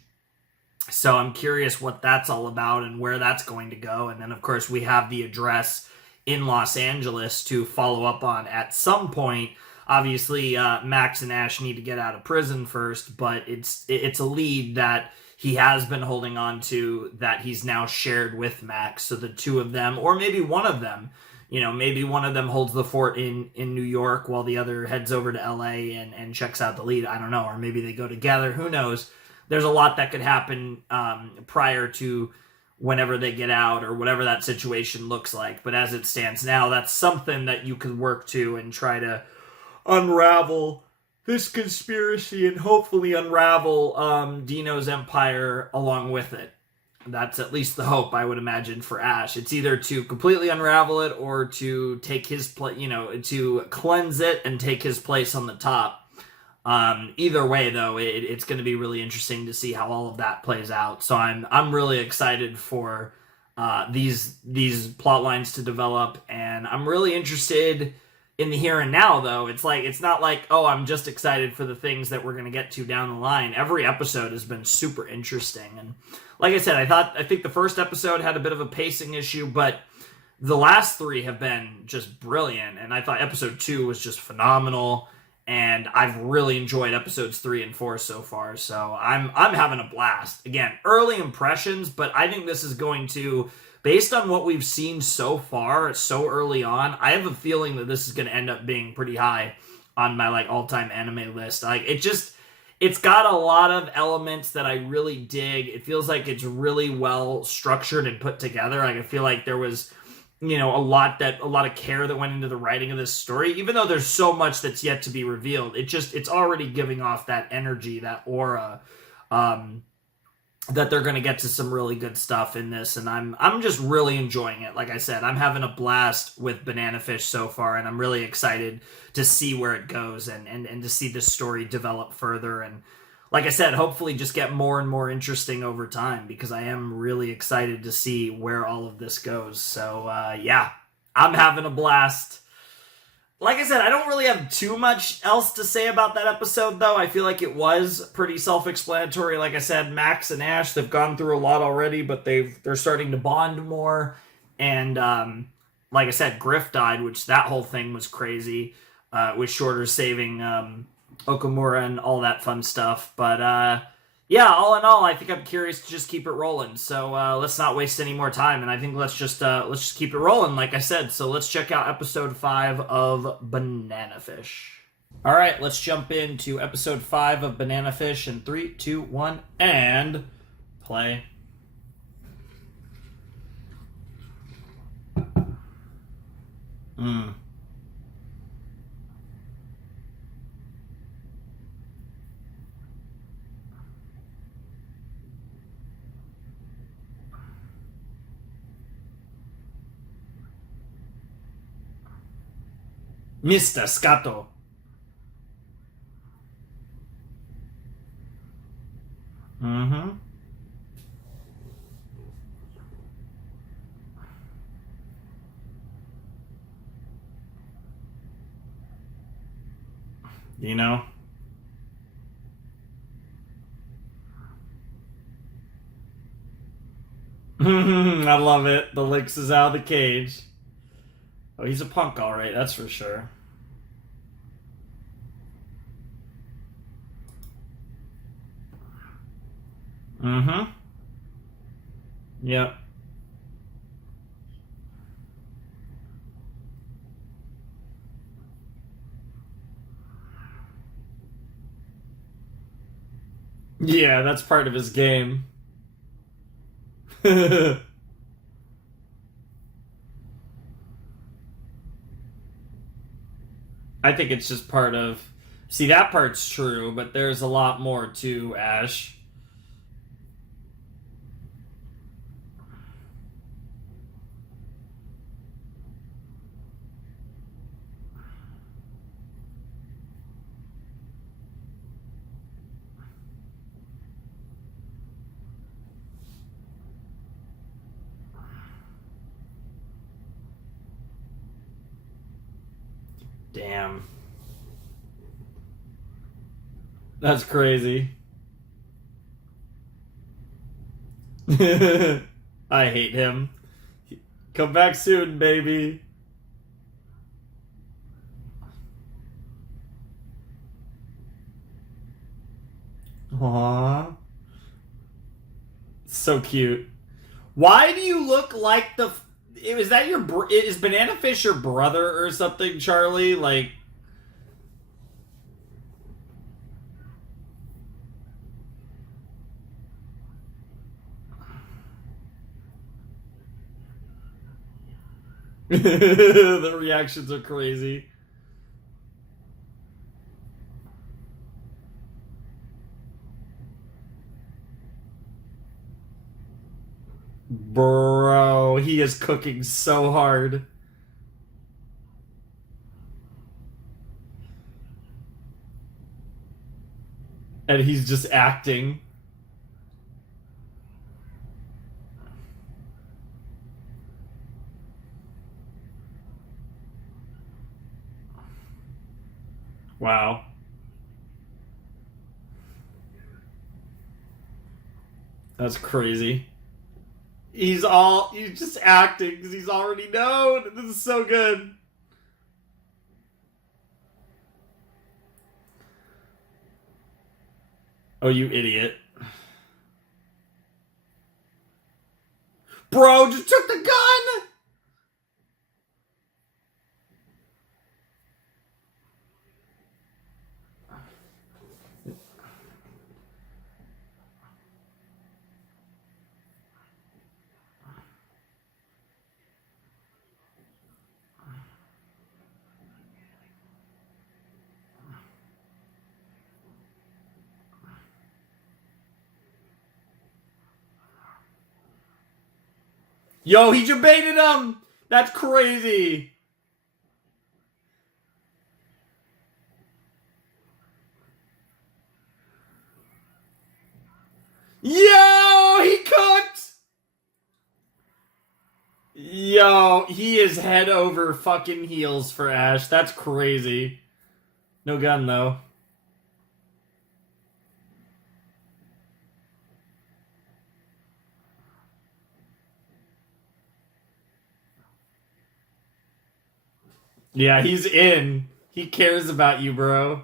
So I'm curious what that's all about and where that's going to go. And then, of course, we have the address in Los Angeles to follow up on at some point. Obviously, Max and Ash need to get out of prison first, but it's a lead that he has been holding on to that he's now shared with Max. So the two of them, or maybe one of them, maybe one of them holds the fort in New York while the other heads over to LA and checks out the lead. I don't know. Or maybe they go together. Who knows? There's a lot that could happen prior to whenever they get out or whatever that situation looks like. But as it stands now, that's something that you could work to and try to unravel this conspiracy and hopefully unravel Dino's empire along with it. That's at least the hope, I would imagine, for Ash. It's either to completely unravel it or to take his place, to cleanse it and take his place on the top. Either way, though, it's going to be really interesting to see how all of that plays out. So I'm really excited for these plot lines to develop, and I'm really interested in the here and now. Though it's not like, oh, I'm just excited for the things that we're going to get to down the line. Every episode has been super interesting, and like I said, I think the first episode had a bit of a pacing issue, but the last three have been just brilliant, and I thought episode 2 was just phenomenal. And I've really enjoyed episodes 3 and 4 so far, so I'm having a blast. Again, early impressions, but I think this is going to, based on what we've seen so far, so early on, I have a feeling that this is going to end up being pretty high on my all-time anime list. It's got a lot of elements that I really dig. It feels like it's really well structured and put together. I feel like there was a lot of care that went into the writing of this story, even though there's so much that's yet to be revealed. It's already giving off that energy, that aura, that they're going to get to some really good stuff in this, and I'm just really enjoying it. Like I said, I'm having a blast with Banana Fish so far, and I'm really excited to see where it goes and to see this story develop further, and like I said, hopefully just get more and more interesting over time, because I am really excited to see where all of this goes. So, yeah, I'm having a blast. Like I said, I don't really have too much else to say about that episode, though. I feel like it was pretty self-explanatory. Like I said, Max and Ash, they've gone through a lot already, but they're starting to bond more. And, like I said, Griff died, which that whole thing was crazy, with Shorter saving Okamura and all that fun stuff. But yeah, all in all, I think I'm curious to just keep it rolling. So let's not waste any more time, and I think let's just keep it rolling, like I said. So let's check out episode 5 of Banana Fish. All right, let's jump into episode 5 of Banana Fish in 3, 2, 1, and play. Mr. Scato. Mm-hmm. You know? I love it. The Lynx is out of the cage. Oh, he's a punk, all right, that's for sure. Mm-hmm. Yep. Yeah, that's part of his game. I think it's just part of... See, that part's true, but there's a lot more to Ash. Damn. That's crazy. I hate him. Come back soon, baby. Aww. So cute. Why do you look like the... Is that your... Is Banana Fish your brother or something, Charlie? Like... The reactions are crazy. Bro, he is cooking so hard. And he's just acting. Wow. That's crazy. He's just acting because he's already known. This is so good. Oh, you idiot. Bro, just took the gun! Yo, he debated him! That's crazy! Yo, he cooked! Yo, he is head over fucking heels for Ash. That's crazy. No gun, though. Yeah, he's in. He cares about you, bro.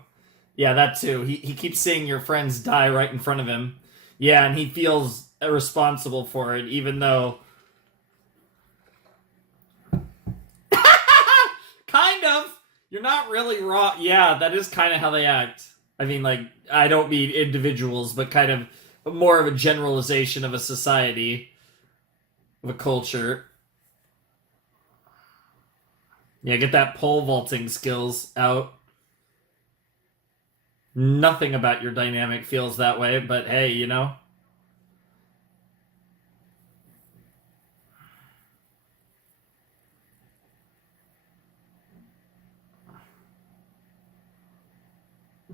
Yeah, that too. He keeps seeing your friends die right in front of him. Yeah, and he feels responsible for it, even though... Kind of! You're not really wrong. Yeah, that is kind of how they act. I mean, like, I don't mean individuals, but kind of more of a generalization of a society, of a culture. Yeah, get that pole vaulting skills out. Nothing about your dynamic feels that way, but hey, you know?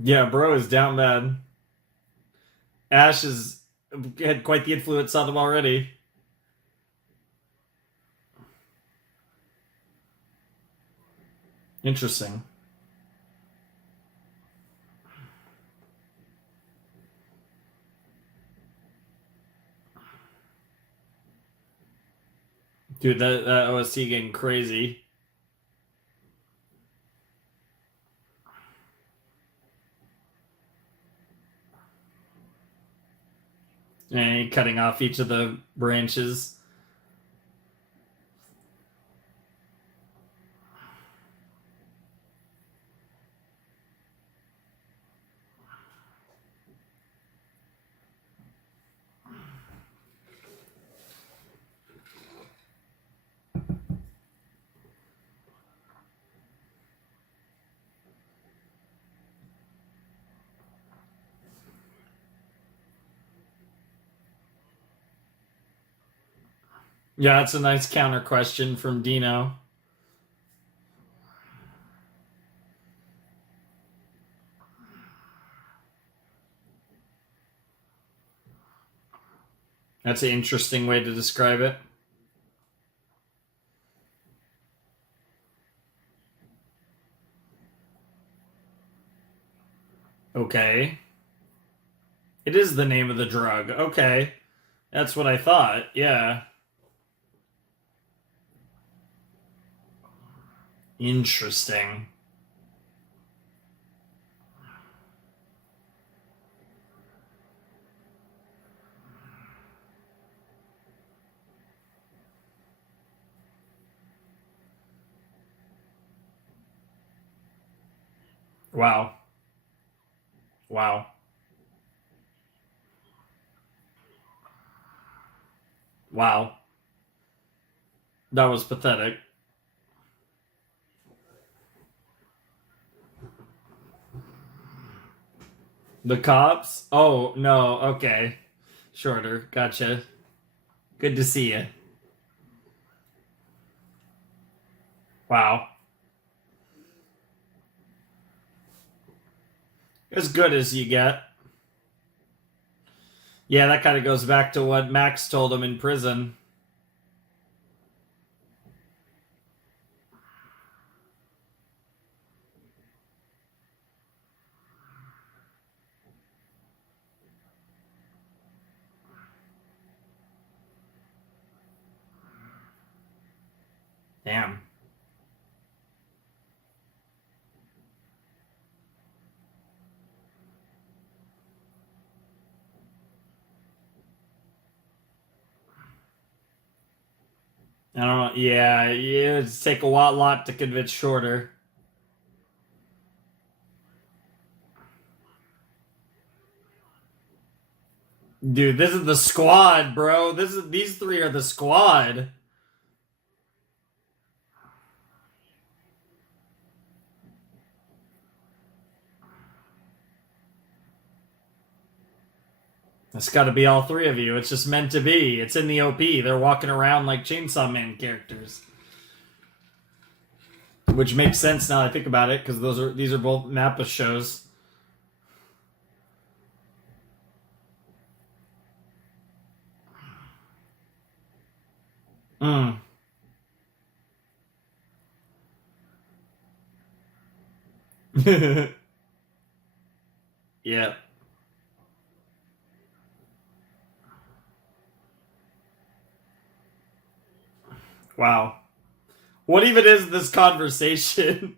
Yeah, bro is down bad. Ash has had quite the influence on them already. Interesting. Dude, that OST getting crazy. And cutting off each of the branches. Yeah, that's a nice counter question from Dino. That's an interesting way to describe it. Okay. It is the name of the drug. Okay. That's what I thought. Yeah. Interesting. Wow. Wow. Wow. That was pathetic. The cops? Oh, no. Okay. Shorter. Gotcha. Good to see you. Wow. As good as you get. Yeah, that kind of goes back to what Max told him in prison. Damn. I don't know. Yeah, it'd take a lot to convince Shorter. Dude, this is the squad, bro. These three are the squad. It's got to be all three of you. It's just meant to be. It's in the OP. They're walking around like Chainsaw Man characters, which makes sense now I think about it because these are both Nappa shows. Mm. Yeah. Wow. What even is this conversation?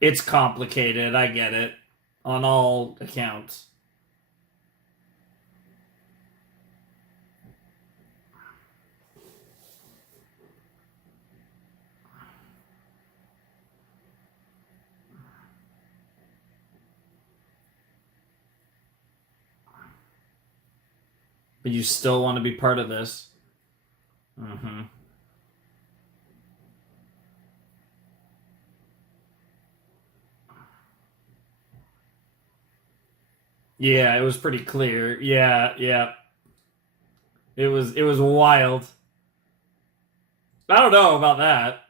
It's complicated. I get it. On all accounts. But you still want to be part of this. Mm-hmm. Yeah, it was pretty clear. Yeah, yeah. It was wild. I don't know about that.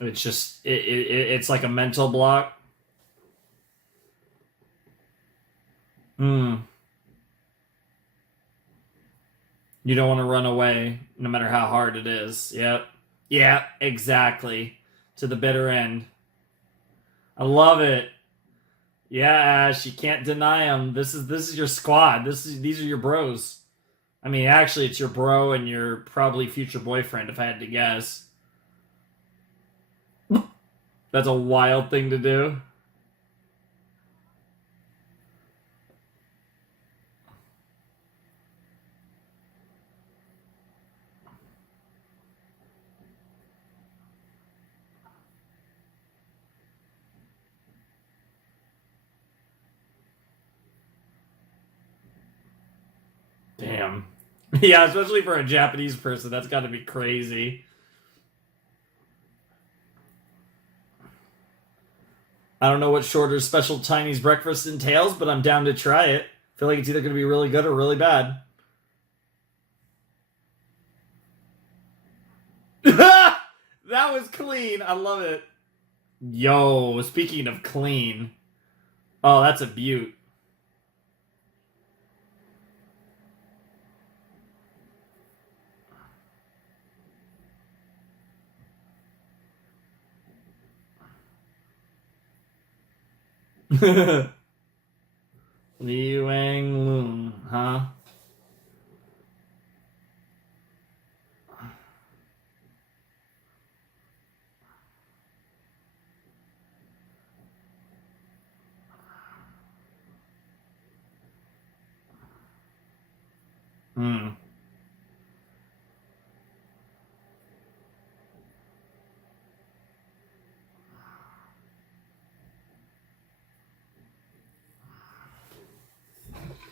It's just it's like a mental block. Hmm. You don't want to run away, no matter how hard it is. Yep. Yeah, exactly. To the bitter end. I love it. Yeah, Ash, you can't deny them. This is your squad. These are your bros. I mean, actually, it's your bro and your probably future boyfriend, if I had to guess. That's a wild thing to do. Yeah, especially for a Japanese person, that's got to be crazy. I don't know what Shorter's special Chinese breakfast entails, but I'm down to try it. I feel like it's either going to be really good or really bad. That was clean. I love it. Yo, speaking of clean. Oh, that's a beaut. Li Wang Lun, huh? Hmm.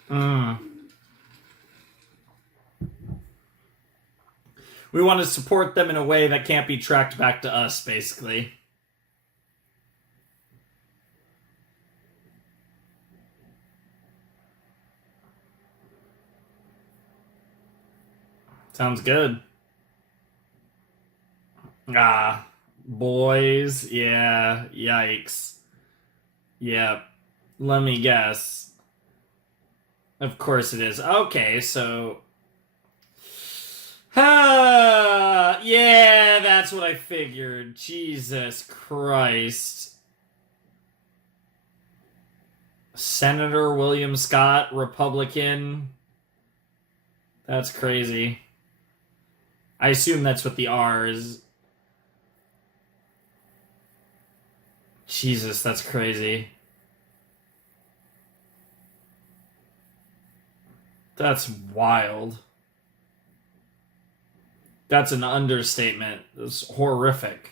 Hmm. We want to support them in a way that can't be tracked back to us, basically. Sounds good. Ah, boys. Yeah, yikes. Yep. Let me guess. Of course it is. Okay, so. Yeah, that's what I figured. Jesus Christ. Senator William Scott, Republican. That's crazy. I assume that's what the R is. Jesus, that's crazy. That's wild. That's an understatement. It's horrific.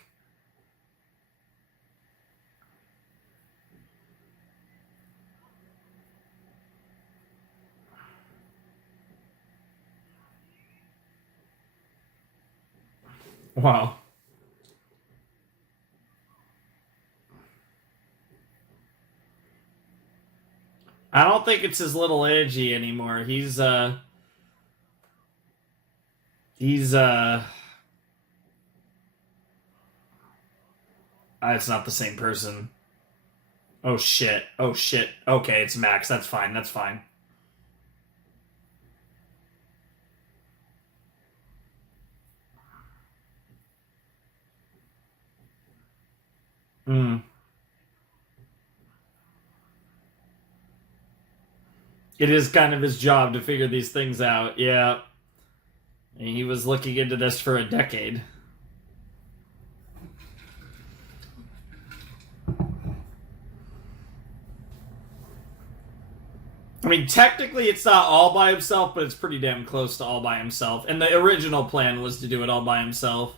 Wow. I don't think it's his little Eiji anymore. It's not the same person. Oh shit. Oh shit. Okay, it's Max. That's fine. That's fine. Hmm. It is kind of his job to figure these things out. Yeah. And he was looking into this for a decade. I mean, technically it's not all by himself, but it's pretty damn close to all by himself. And the original plan was to do it all by himself.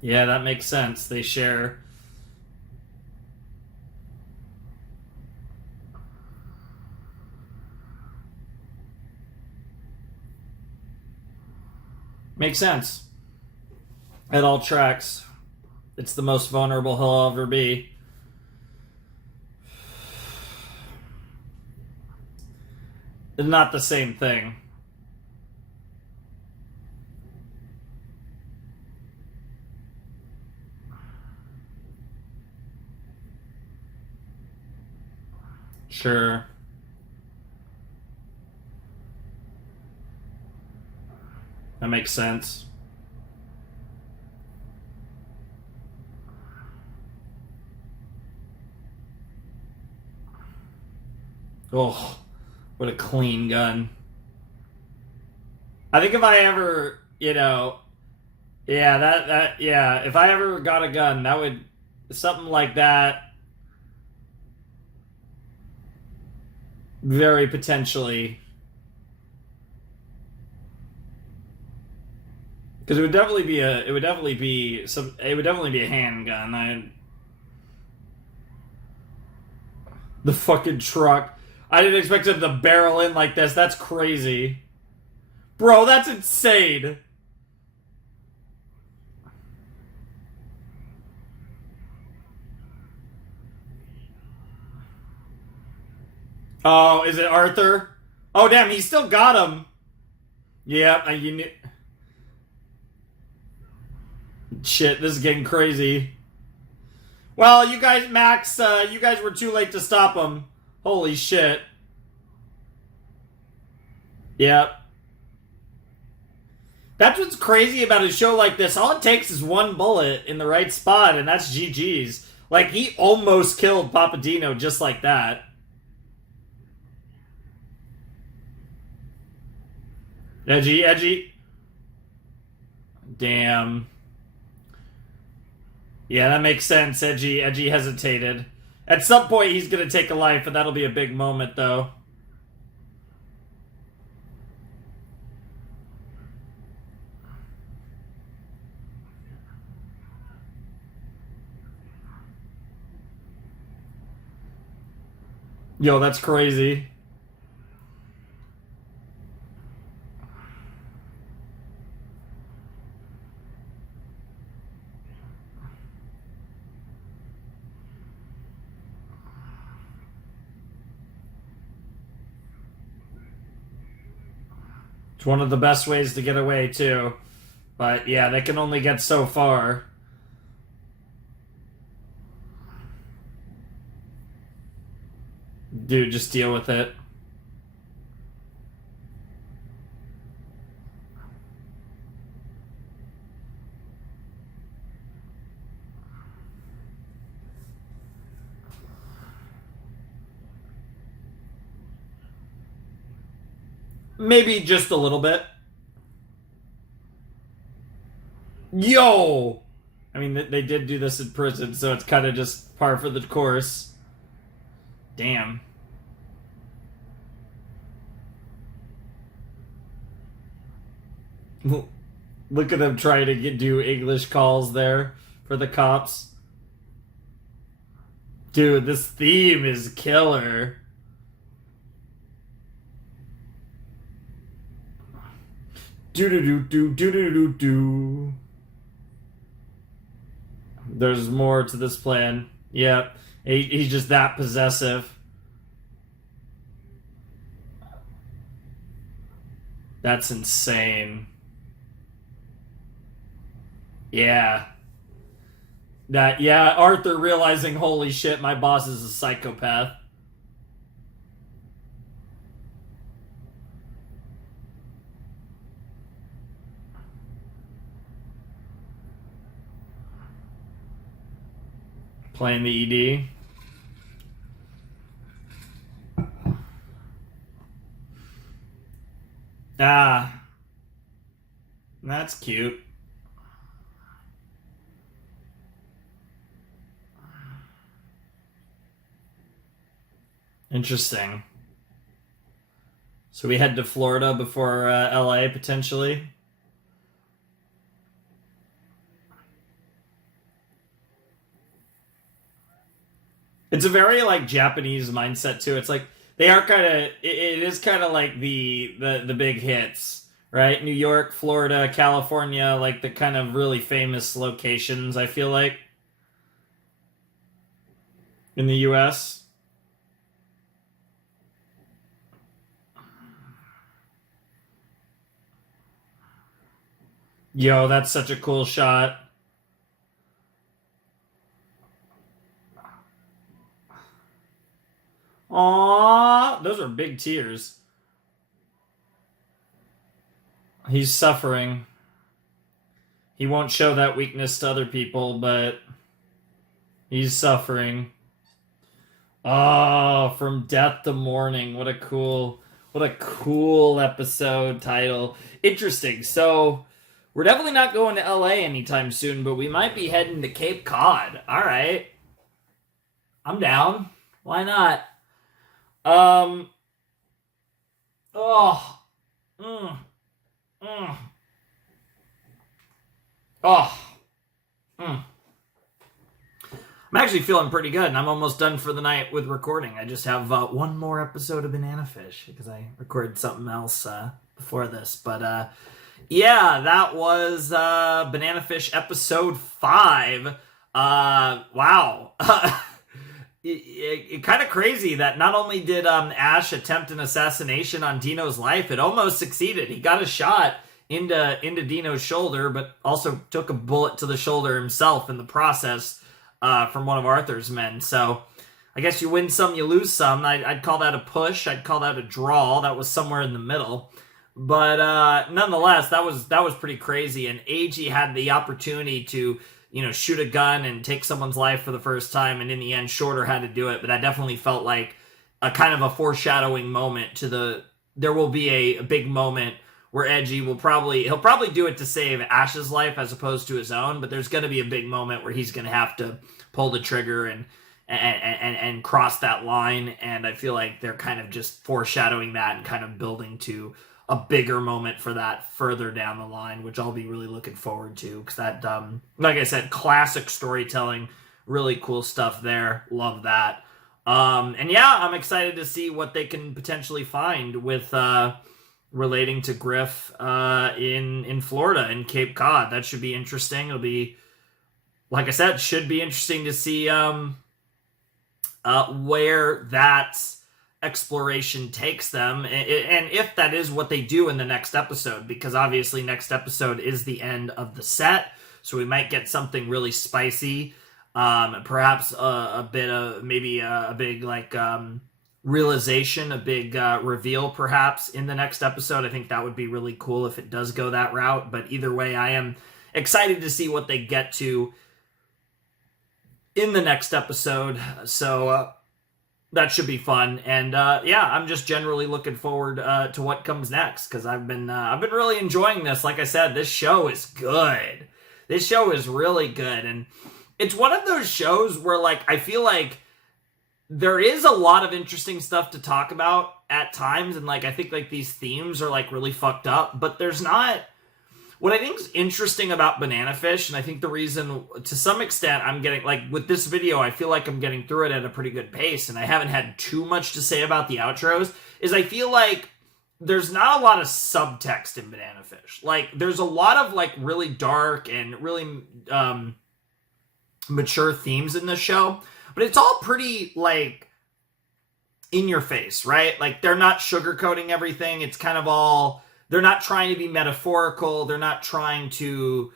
Yeah, that makes sense. They share. Makes sense. It all tracks. It's the most vulnerable he'll ever be. Not the same thing. Sure. That makes sense. Oh, what a clean gun. I think if I ever, yeah, yeah, if I ever got a gun, that would, something like that, very potentially. Because it would definitely be a handgun. The fucking truck. I didn't expect him to barrel in like this. That's crazy. Bro, that's insane. Oh, is it Arthur? Oh, damn, he still got him. Yeah, you knew. Shit, this is getting crazy. Well, you guys, Max, you guys were too late to stop him. Holy shit. Yep. That's what's crazy about a show like this. All it takes is one bullet in the right spot, and that's GG's. Like, he almost killed Papadino just like that. Eiji. Damn. Yeah, that makes sense. Eiji hesitated. At some point, he's going to take a life, and that'll be a big moment, though. Yo, that's crazy. It's one of the best ways to get away, too. But, yeah, they can only get so far. Dude, just deal with it. Maybe just a little bit. Yo! I mean, they did do this in prison, so it's kind of just par for the course. Damn. Look at them trying to do English calls there for the cops. Dude, this theme is killer. Do. There's more to this plan. Yep. He's just that possessive. That's insane. Yeah. Arthur realizing, holy shit, my boss is a psychopath. Playing the ED. Ah. That's cute. Interesting. So we head to Florida before LA, potentially. It's a very, like, Japanese mindset, too. It's like, they are kind of... It is kind of like the big hits, right? New York, Florida, California, like, the kind of really famous locations, I feel like, in the U.S. Yo, that's such a cool shot. Aww, those are big tears. He's suffering. He won't show that weakness to other people, but he's suffering. Oh, from death to mourning. What a cool episode title. Interesting. So, we're definitely not going to LA anytime soon, but we might be heading to Cape Cod. All right. I'm down. Why not? Oh. Oh. I'm actually feeling pretty good, and I'm almost done for the night with recording. I just have one more episode of Banana Fish because I recorded something else before this. But yeah, that was Banana Fish episode 5. Wow. It kind of crazy that not only did Ash attempt an assassination on Dino's life, it almost succeeded. He got a shot into Dino's shoulder, but also took a bullet to the shoulder himself in the process from one of Arthur's men. So I guess you win some, you lose some. I'd call that a push. I'd call that a draw. That was somewhere in the middle. But nonetheless, that was pretty crazy. And Eiji had the opportunity to, shoot a gun and take someone's life for the first time, and in the end, Shorter had to do it. But that definitely felt like a kind of a foreshadowing moment to there will be a big moment where Eiji he'll probably do it to save Ash's life as opposed to his own, but there's going to be a big moment where he's going to have to pull the trigger and cross that line, and I feel like they're kind of just foreshadowing that and kind of building to a bigger moment for that further down the line, which I'll be really looking forward to, because that, like I said, classic storytelling, really cool stuff there, love that. And yeah, I'm excited to see what they can potentially find with relating to Griff in Florida, in Cape Cod. That should be interesting. It'll be, like I said, should be interesting to see where that exploration takes them, and if that is what they do in the next episode, because obviously next episode is the end of the set, so we might get something really spicy, perhaps a bit of maybe a big realization, a big reveal perhaps in the next episode. I think that would be really cool if it does go that route, but either way, I am excited to see what they get to in the next episode, so that should be fun. And yeah, I'm just generally looking forward to what comes next, because I've been really enjoying this. Like I said, this show is good. This show is really good, and it's one of those shows where I feel like there is a lot of interesting stuff to talk about at times, and I think these themes are really fucked up, but there's not. What I think is interesting about Banana Fish, and I think the reason, to some extent, I'm getting, with this video, I feel like I'm getting through it at a pretty good pace, and I haven't had too much to say about the outros, is I feel like there's not a lot of subtext in Banana Fish. There's a lot of, really dark and really mature themes in this show, but it's all pretty, in your face, right? They're not sugarcoating everything. It's kind of all... They're not trying to be metaphorical. They're not trying to,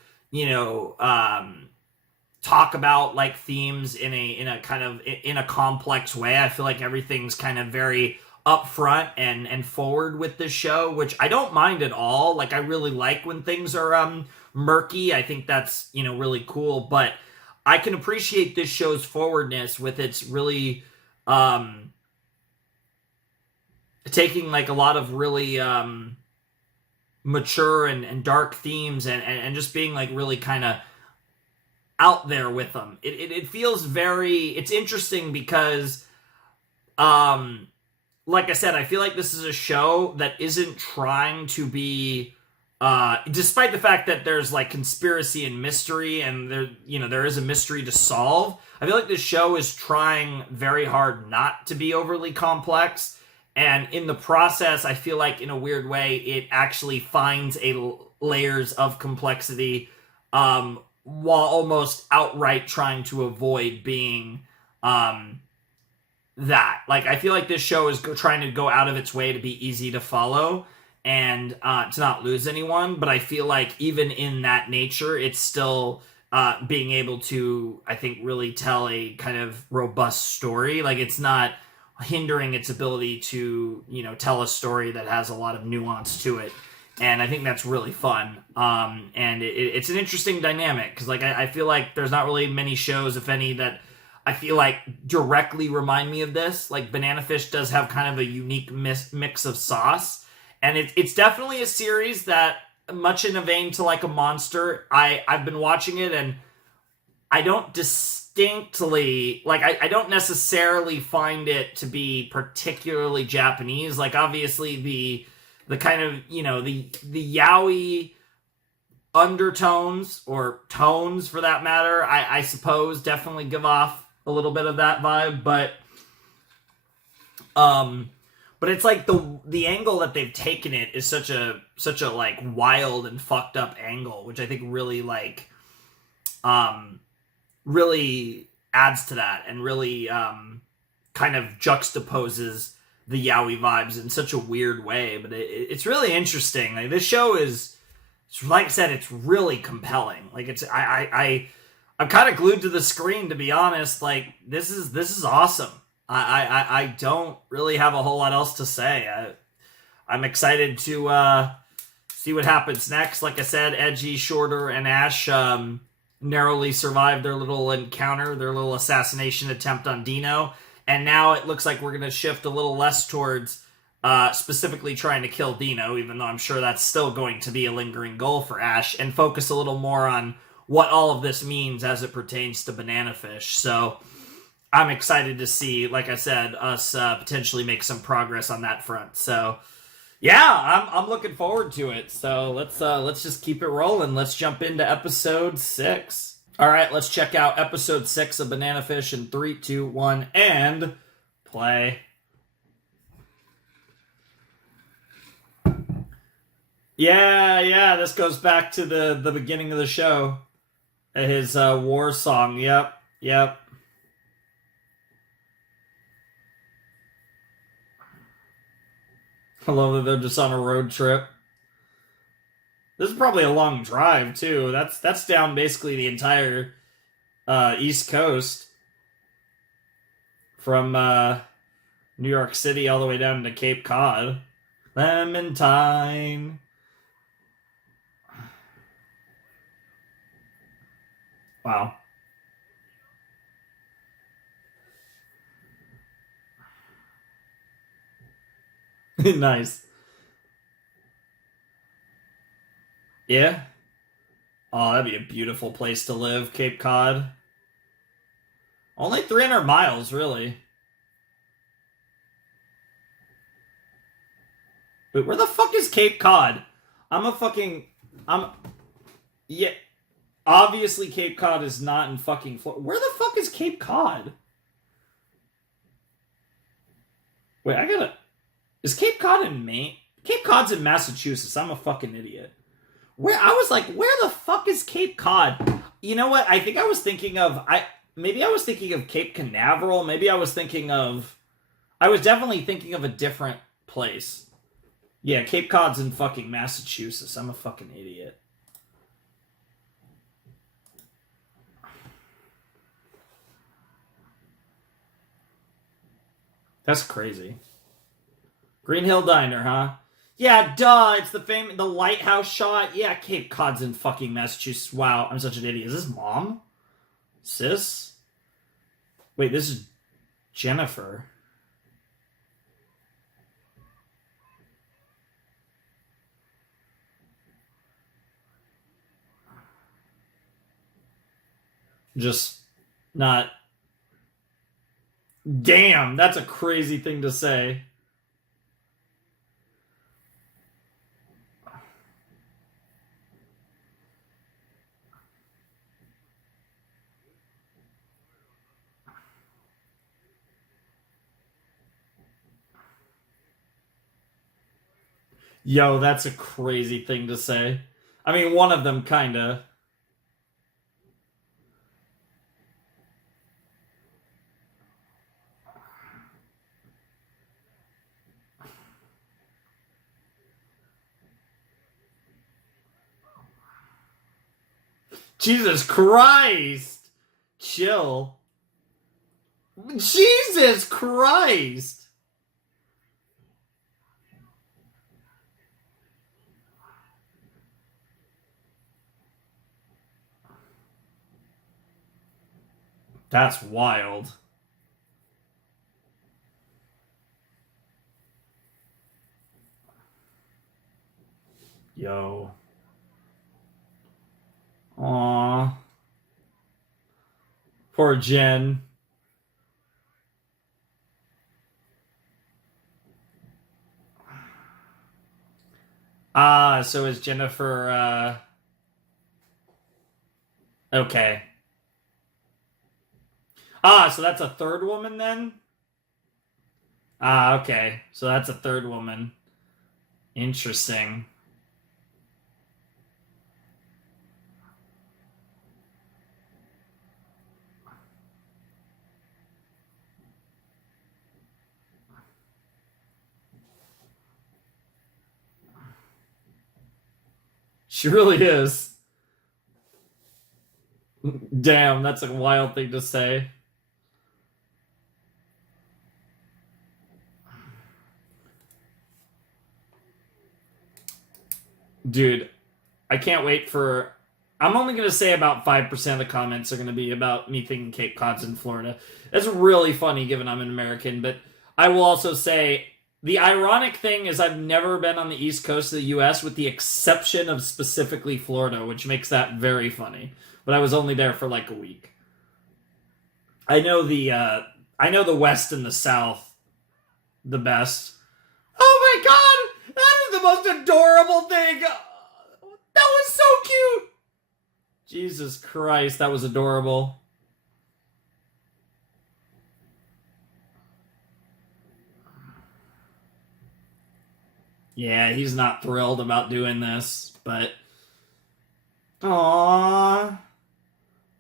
talk about themes in a kind of in a complex way. I feel like everything's kind of very upfront and forward with this show, which I don't mind at all. I really like when things are murky. I think that's really cool. But I can appreciate this show's forwardness with its really taking a lot of really mature and dark themes and just being really kind of out there with them. It feels it's interesting because like I said, I feel like this is a show that isn't trying to be despite the fact that there's conspiracy and mystery, and there is a mystery to solve. I feel like this show is trying very hard not to be overly complex. And in the process, I feel like in a weird way, it actually finds layers of complexity while almost outright trying to avoid being that. I feel like this show is trying to go out of its way to be easy to follow and to not lose anyone. But I feel like even in that nature, it's still being able to, I think, really tell a kind of robust story. It's not hindering its ability to, tell a story that has a lot of nuance to it. And I think that's really fun. And it's an interesting dynamic, because I feel like there's not really many shows, if any, that I feel like directly remind me of this. Banana Fish does have kind of a unique mix of sauce. And it's definitely a series that, much in a vein to a Monster, I've been watching it, and I don't distinctly, I don't necessarily find it to be particularly Japanese. Obviously the kind of, the yaoi undertones, or tones for that matter, I suppose definitely give off a little bit of that vibe, um, but it's like the angle that they've taken it is such a like wild and fucked up angle, which I think really like really adds to that and really kind of juxtaposes the yaoi vibes in such a weird way. But it's really interesting. Like, this show is, like I said, it's really compelling. Like, it's I'm kind of glued to the screen, to be honest. Like, this is awesome. I don't really have a whole lot else to say. I'm excited to see what happens next. Like I said, Eiji, Shorter, and Ash narrowly survived their little encounter, their little assassination attempt on Dino. And now it looks like we're going to shift a little less towards specifically trying to kill Dino, even though I'm sure that's still going to be a lingering goal for Ash, and focus a little more on what all of this means as it pertains to Banana Fish. So I'm excited to see, like I said, us potentially make some progress on that front. So yeah, I'm looking forward to it. So let's just keep it rolling. Let's jump into episode 6. All right, let's check out episode 6 of Banana Fish in 3, 2, 1, and play. Yeah, this goes back to the beginning of the show. His war song. Yep. I love that they're just on a road trip. This is probably a long drive, too. That's down basically the entire East Coast. From New York City all the way down to Cape Cod. Clementine. Wow. Nice. Yeah? Oh, that'd be a beautiful place to live, Cape Cod. Only 300 miles, really. Wait, where the fuck is Cape Cod? Yeah. Obviously, Cape Cod is not in fucking Florida. Where the fuck is Cape Cod? Wait, is Cape Cod in Maine? Cape Cod's in Massachusetts. I'm a fucking idiot. I was like, where the fuck is Cape Cod? You know what? I think I was thinking of... Maybe I was thinking of Cape Canaveral. Maybe I was definitely thinking of a different place. Yeah, Cape Cod's in fucking Massachusetts. I'm a fucking idiot. That's crazy. Green Hill Diner, huh? Yeah, duh. It's the lighthouse shot. Yeah, Cape Cod's in fucking Massachusetts. Wow, I'm such an idiot. Is this mom? Sis? Wait, this is Jennifer. Just not... Damn, that's a crazy thing to say. Yo, that's a crazy thing to say. I mean, one of them kinda. Jesus Christ! Chill. Jesus Christ! That's wild. Yo. Aww. Poor Jen. So is Jennifer, Okay. Ah, so that's a third woman then? Ah, okay. So that's a third woman. Interesting. She really is. Damn, that's a wild thing to say. Dude, I can't wait for. I'm only going to say about 5% of the comments are going to be about me thinking Cape Cod's in Florida. That's really funny given I'm an American, but I will also say the ironic thing is I've never been on the East Coast of the US with the exception of specifically Florida, which makes that very funny. But I was only there for like a week. I know the West and the South the best. Oh my god! That is the most adorable thing! That was so cute! Jesus Christ, that was adorable. Yeah, he's not thrilled about doing this, but. Aww.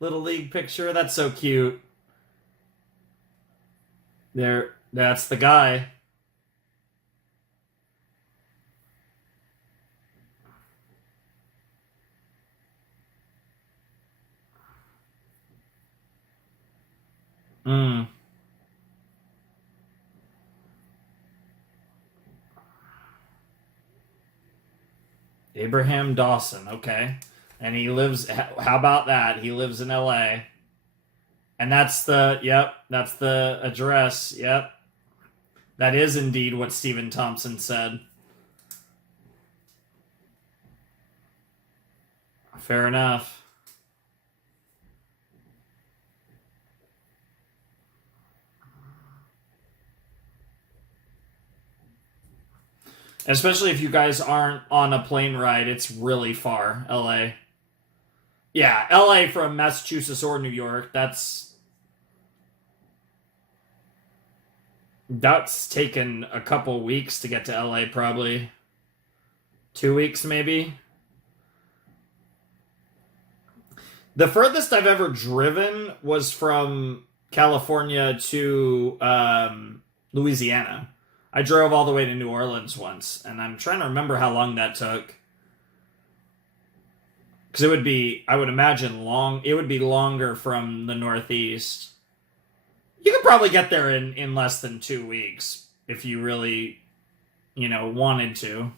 Little League picture, that's so cute. There, that's the guy. Hmm. Abraham Dawson, okay. And he lives, how about that? He lives in LA. And that's the address, yep. That is indeed what Stephen Thompson said. Fair enough. Especially if you guys aren't on a plane ride, it's really far, LA. Yeah, LA from Massachusetts or New York, that's taken a couple weeks to get to LA, probably. 2 weeks, maybe. The furthest I've ever driven was from California to Louisiana. I drove all the way to New Orleans once, and I'm trying to remember how long that took. Because it would be, I would imagine, it would be longer from the Northeast. You could probably get there in less than 2 weeks if you really, wanted to.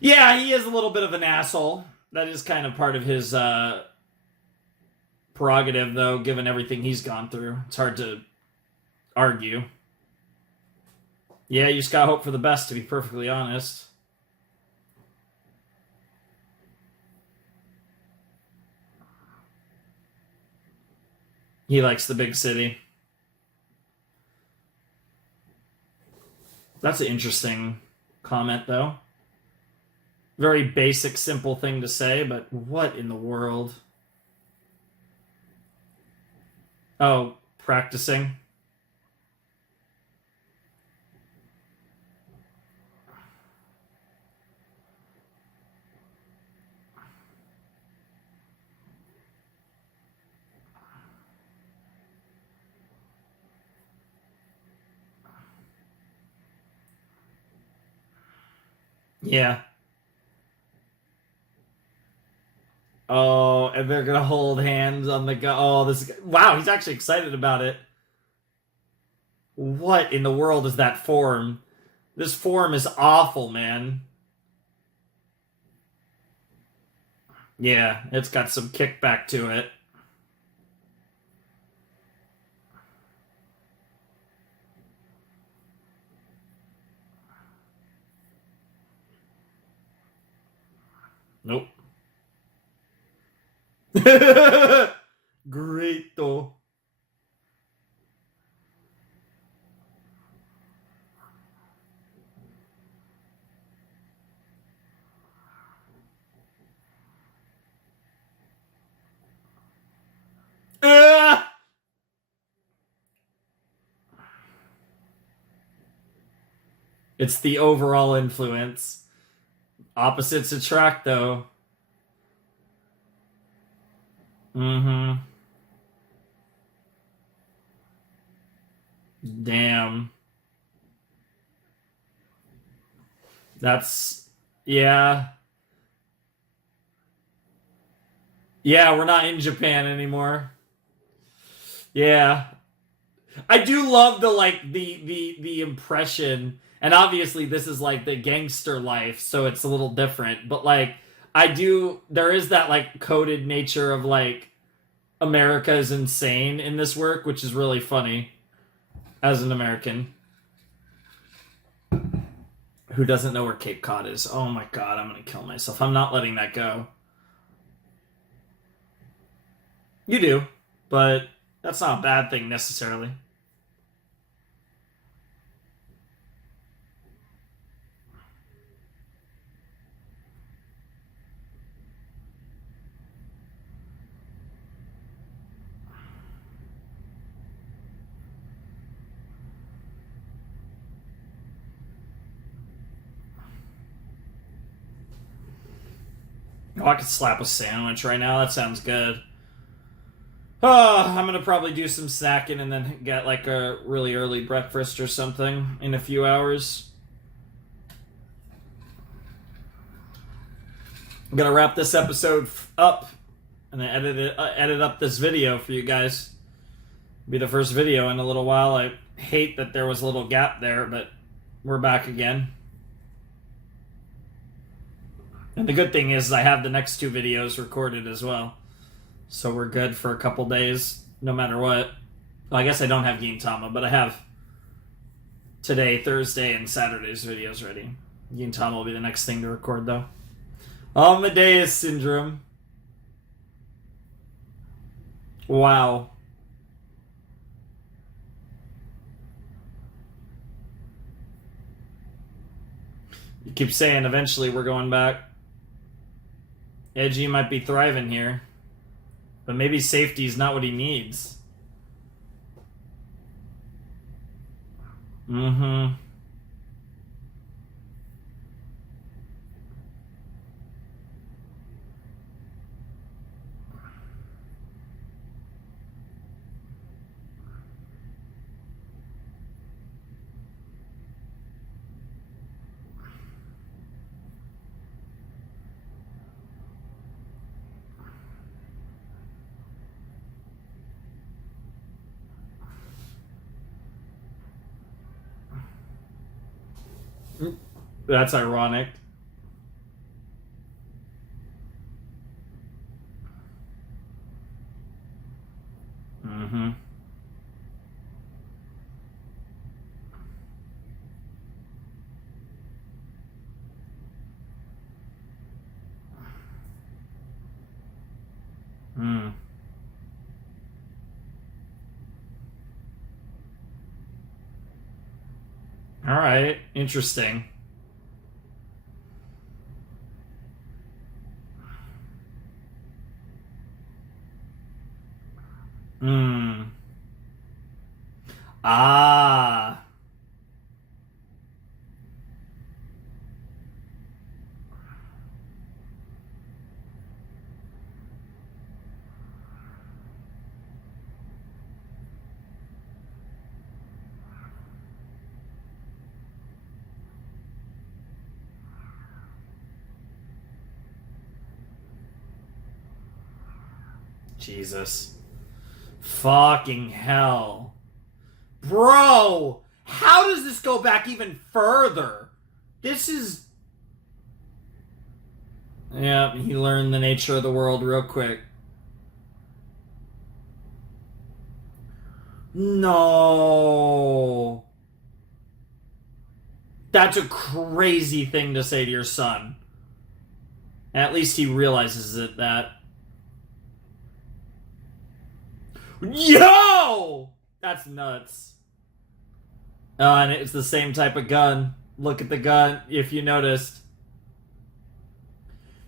Yeah, he is a little bit of an asshole. That is kind of part of his prerogative, though, given everything he's gone through. It's hard to argue. Yeah, you just gotta hope for the best, to be perfectly honest. He likes the big city. That's an interesting comment, though. Very basic, simple thing to say, but what in the world? Oh, practicing. Yeah. Oh, and they're gonna hold hands on the guy. Oh, this. Wow, he's actually excited about it. What in the world is that form? This form is awful, man. Yeah, it's got some kickback to it. Nope. Great though. Ah! It's the overall influence. Opposites attract, though. Mm-hmm. Damn. That's... Yeah. Yeah, we're not in Japan anymore. Yeah. I do love the, like, the impression, and obviously this is, like, the gangster life, so it's a little different, but, like, there is that, like, coded nature of, like, America is insane in this work, which is really funny as an American who doesn't know where Cape Cod is. Oh my god, I'm gonna kill myself. I'm not letting that go. You do, but that's not a bad thing necessarily. Oh, I could slap a sandwich right now. That sounds good. Oh, I'm gonna probably do some snacking and then get like a really early breakfast or something in a few hours. I'm gonna wrap this episode up and then edit up this video for you guys. It'll be the first video in a little while. I hate that there was a little gap there, but we're back again. And the good thing is I have the next 2 videos recorded as well. So we're good for a couple days, no matter what. Well, I guess I don't have Gintama, but I have today, Thursday, and Saturday's videos ready. Gintama will be the next thing to record, though. Amadeus Syndrome. Wow. You keep saying eventually we're going back. Eiji might be thriving here. But maybe safety is not what he needs. Mm-hmm. That's ironic. Mm-hmm. Hmm. All right. Interesting. Hmm. Ah. Jesus. Fucking hell. Bro! How does this go back even further? This is... Yep, he learned the nature of the world real quick. No. That's a crazy thing to say to your son. At least he realizes that. Yo! That's nuts. And it's the same type of gun. Look at the gun, if you noticed.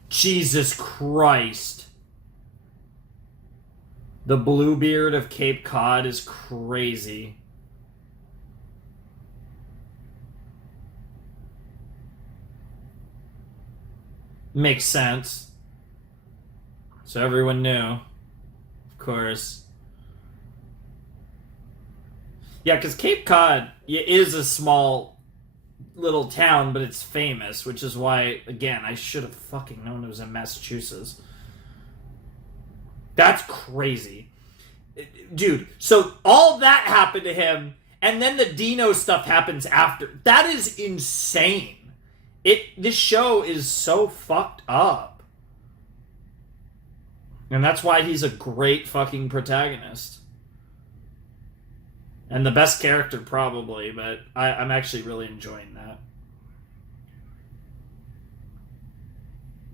Jesus Christ. The Bluebeard of Cape Cod is crazy. Makes sense. So everyone knew. Of course. Yeah, because Cape Cod is a small little town, but it's famous, which is why, again, I should have fucking known it was in Massachusetts. That's crazy. Dude, so all that happened to him, and then the Dino stuff happens after. That is insane. This show is so fucked up. And that's why he's a great fucking protagonist. And the best character, probably, but I'm actually really enjoying that.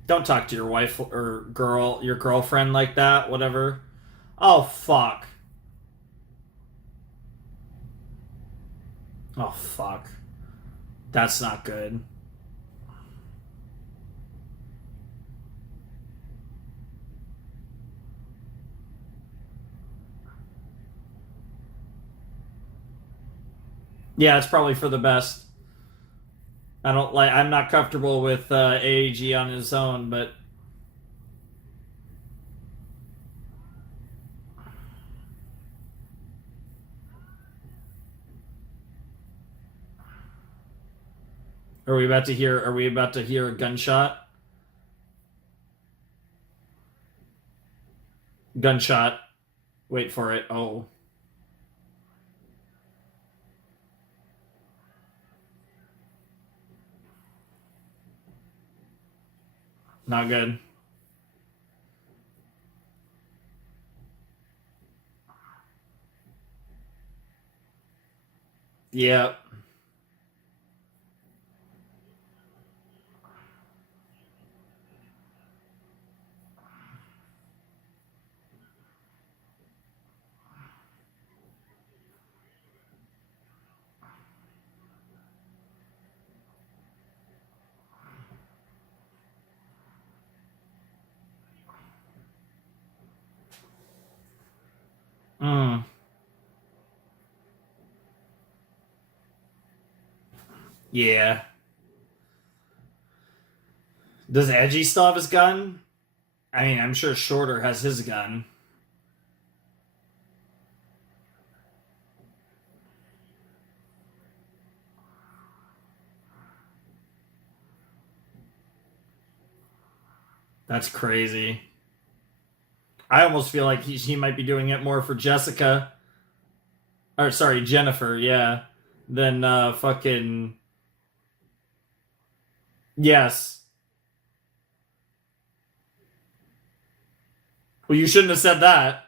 Don't talk to your wife or your girlfriend like that, whatever. Oh, fuck. Oh, fuck. That's not good. Yeah, it's probably for the best. I'm not comfortable with Eiji on his own, but are we about to hear a gunshot? Gunshot. Wait for it. Oh. Not good. Yeah. Mm. Yeah. Does Eiji still have his gun? I mean, I'm sure Shorter has his gun. That's crazy. I almost feel like he might be doing it more for Jessica. Or, sorry, Jennifer, yeah. Than fucking. Yes. Well, you shouldn't have said that.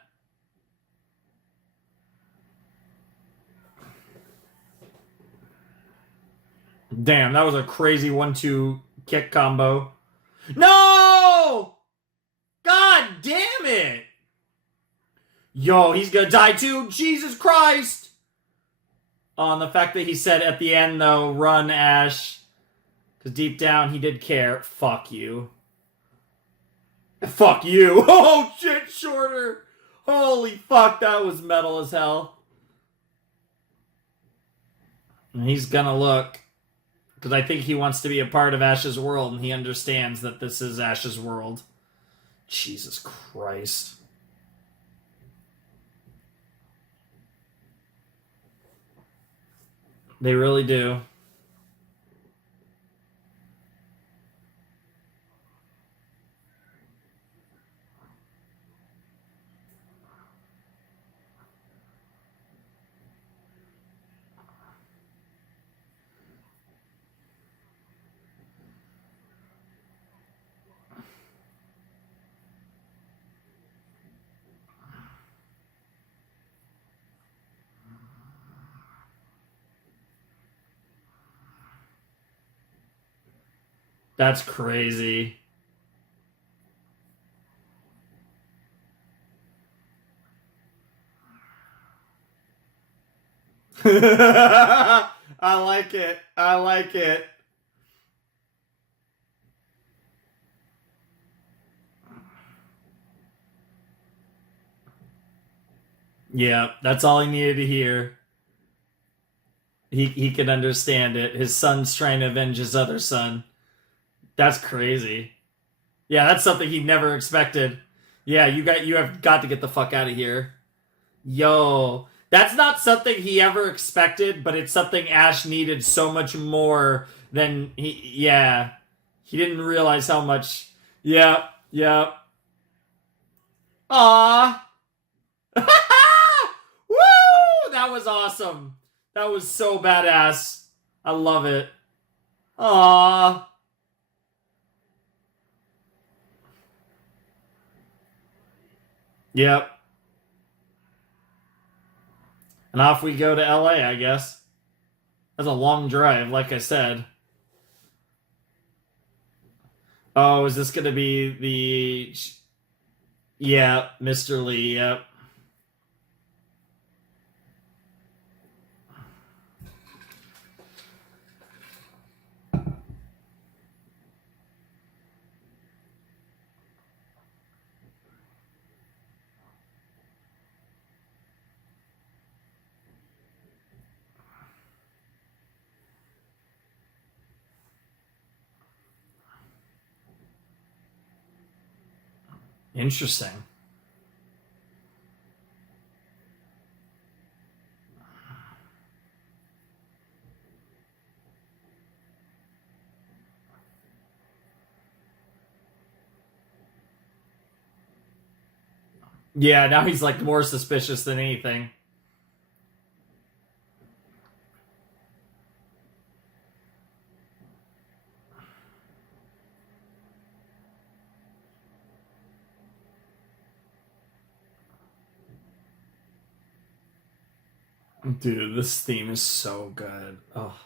Damn, that was a crazy 1-2 kick combo. No! God damn it! Yo, he's gonna die too. Jesus Christ! On the fact that he said at the end, though, run, Ash. Because deep down, he did care. Fuck you. Fuck you. Oh, shit, Shorter. Holy fuck, that was metal as hell. And he's gonna look. Because I think he wants to be a part of Ash's world, and he understands that this is Ash's world. Jesus Christ. They really do. That's crazy. I like it. I like it. Yeah, that's all he needed to hear. He could understand it. His son's trying to avenge his other son. That's crazy. Yeah, that's something he never expected. Yeah, you have got to get the fuck out of here. Yo, that's not something he ever expected, but it's something Ash needed so much more than he. Yeah, he didn't realize how much. Yeah, yeah. Ah, woo! That was awesome. That was so badass. I love it. Ah. Yep. And off we go to LA, I guess. That's a long drive, like I said. Oh, is this going to be the. Yeah, Mr. Lee, yep. Interesting. Yeah, now he's like more suspicious than anything. Dude, this theme is so good. Oh.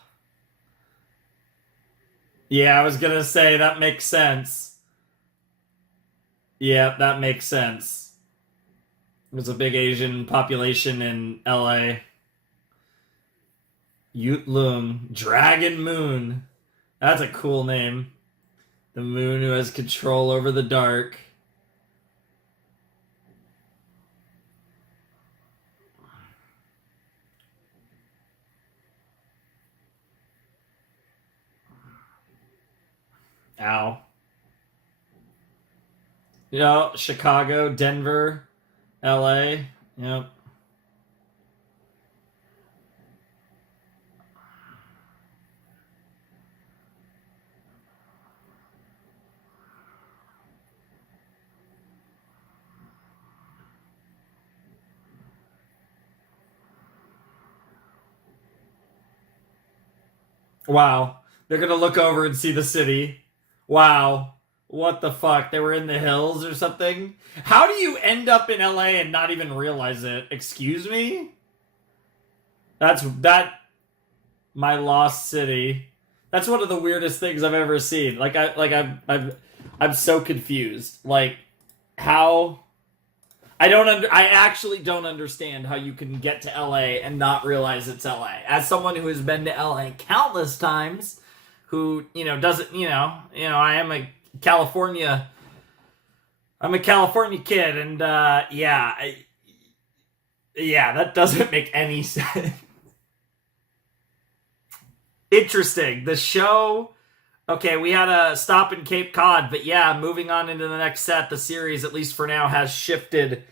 Yeah, I was gonna say that makes sense. Yeah, that makes sense. There's a big Asian population in LA. Yut Lung, Dragon Moon. That's a cool name. The moon who has control over the dark. Ow. Yeah, Chicago, Denver, LA. Yep. Wow. They're gonna look over and see the city. Wow. What the fuck? They were in the hills or something? How do you end up in LA and not even realize it? Excuse me? That my lost city. That's one of the weirdest things I've ever seen. I'm so confused. Like how I actually don't understand how you can get to LA and not realize it's LA. As someone who has been to LA countless times, who, doesn't, I am a California I'm a California kid and yeah, that doesn't make any sense. Interesting. The show. Okay, we had a stop in Cape Cod, but yeah, moving on into the next set, the series, at least for now, has shifted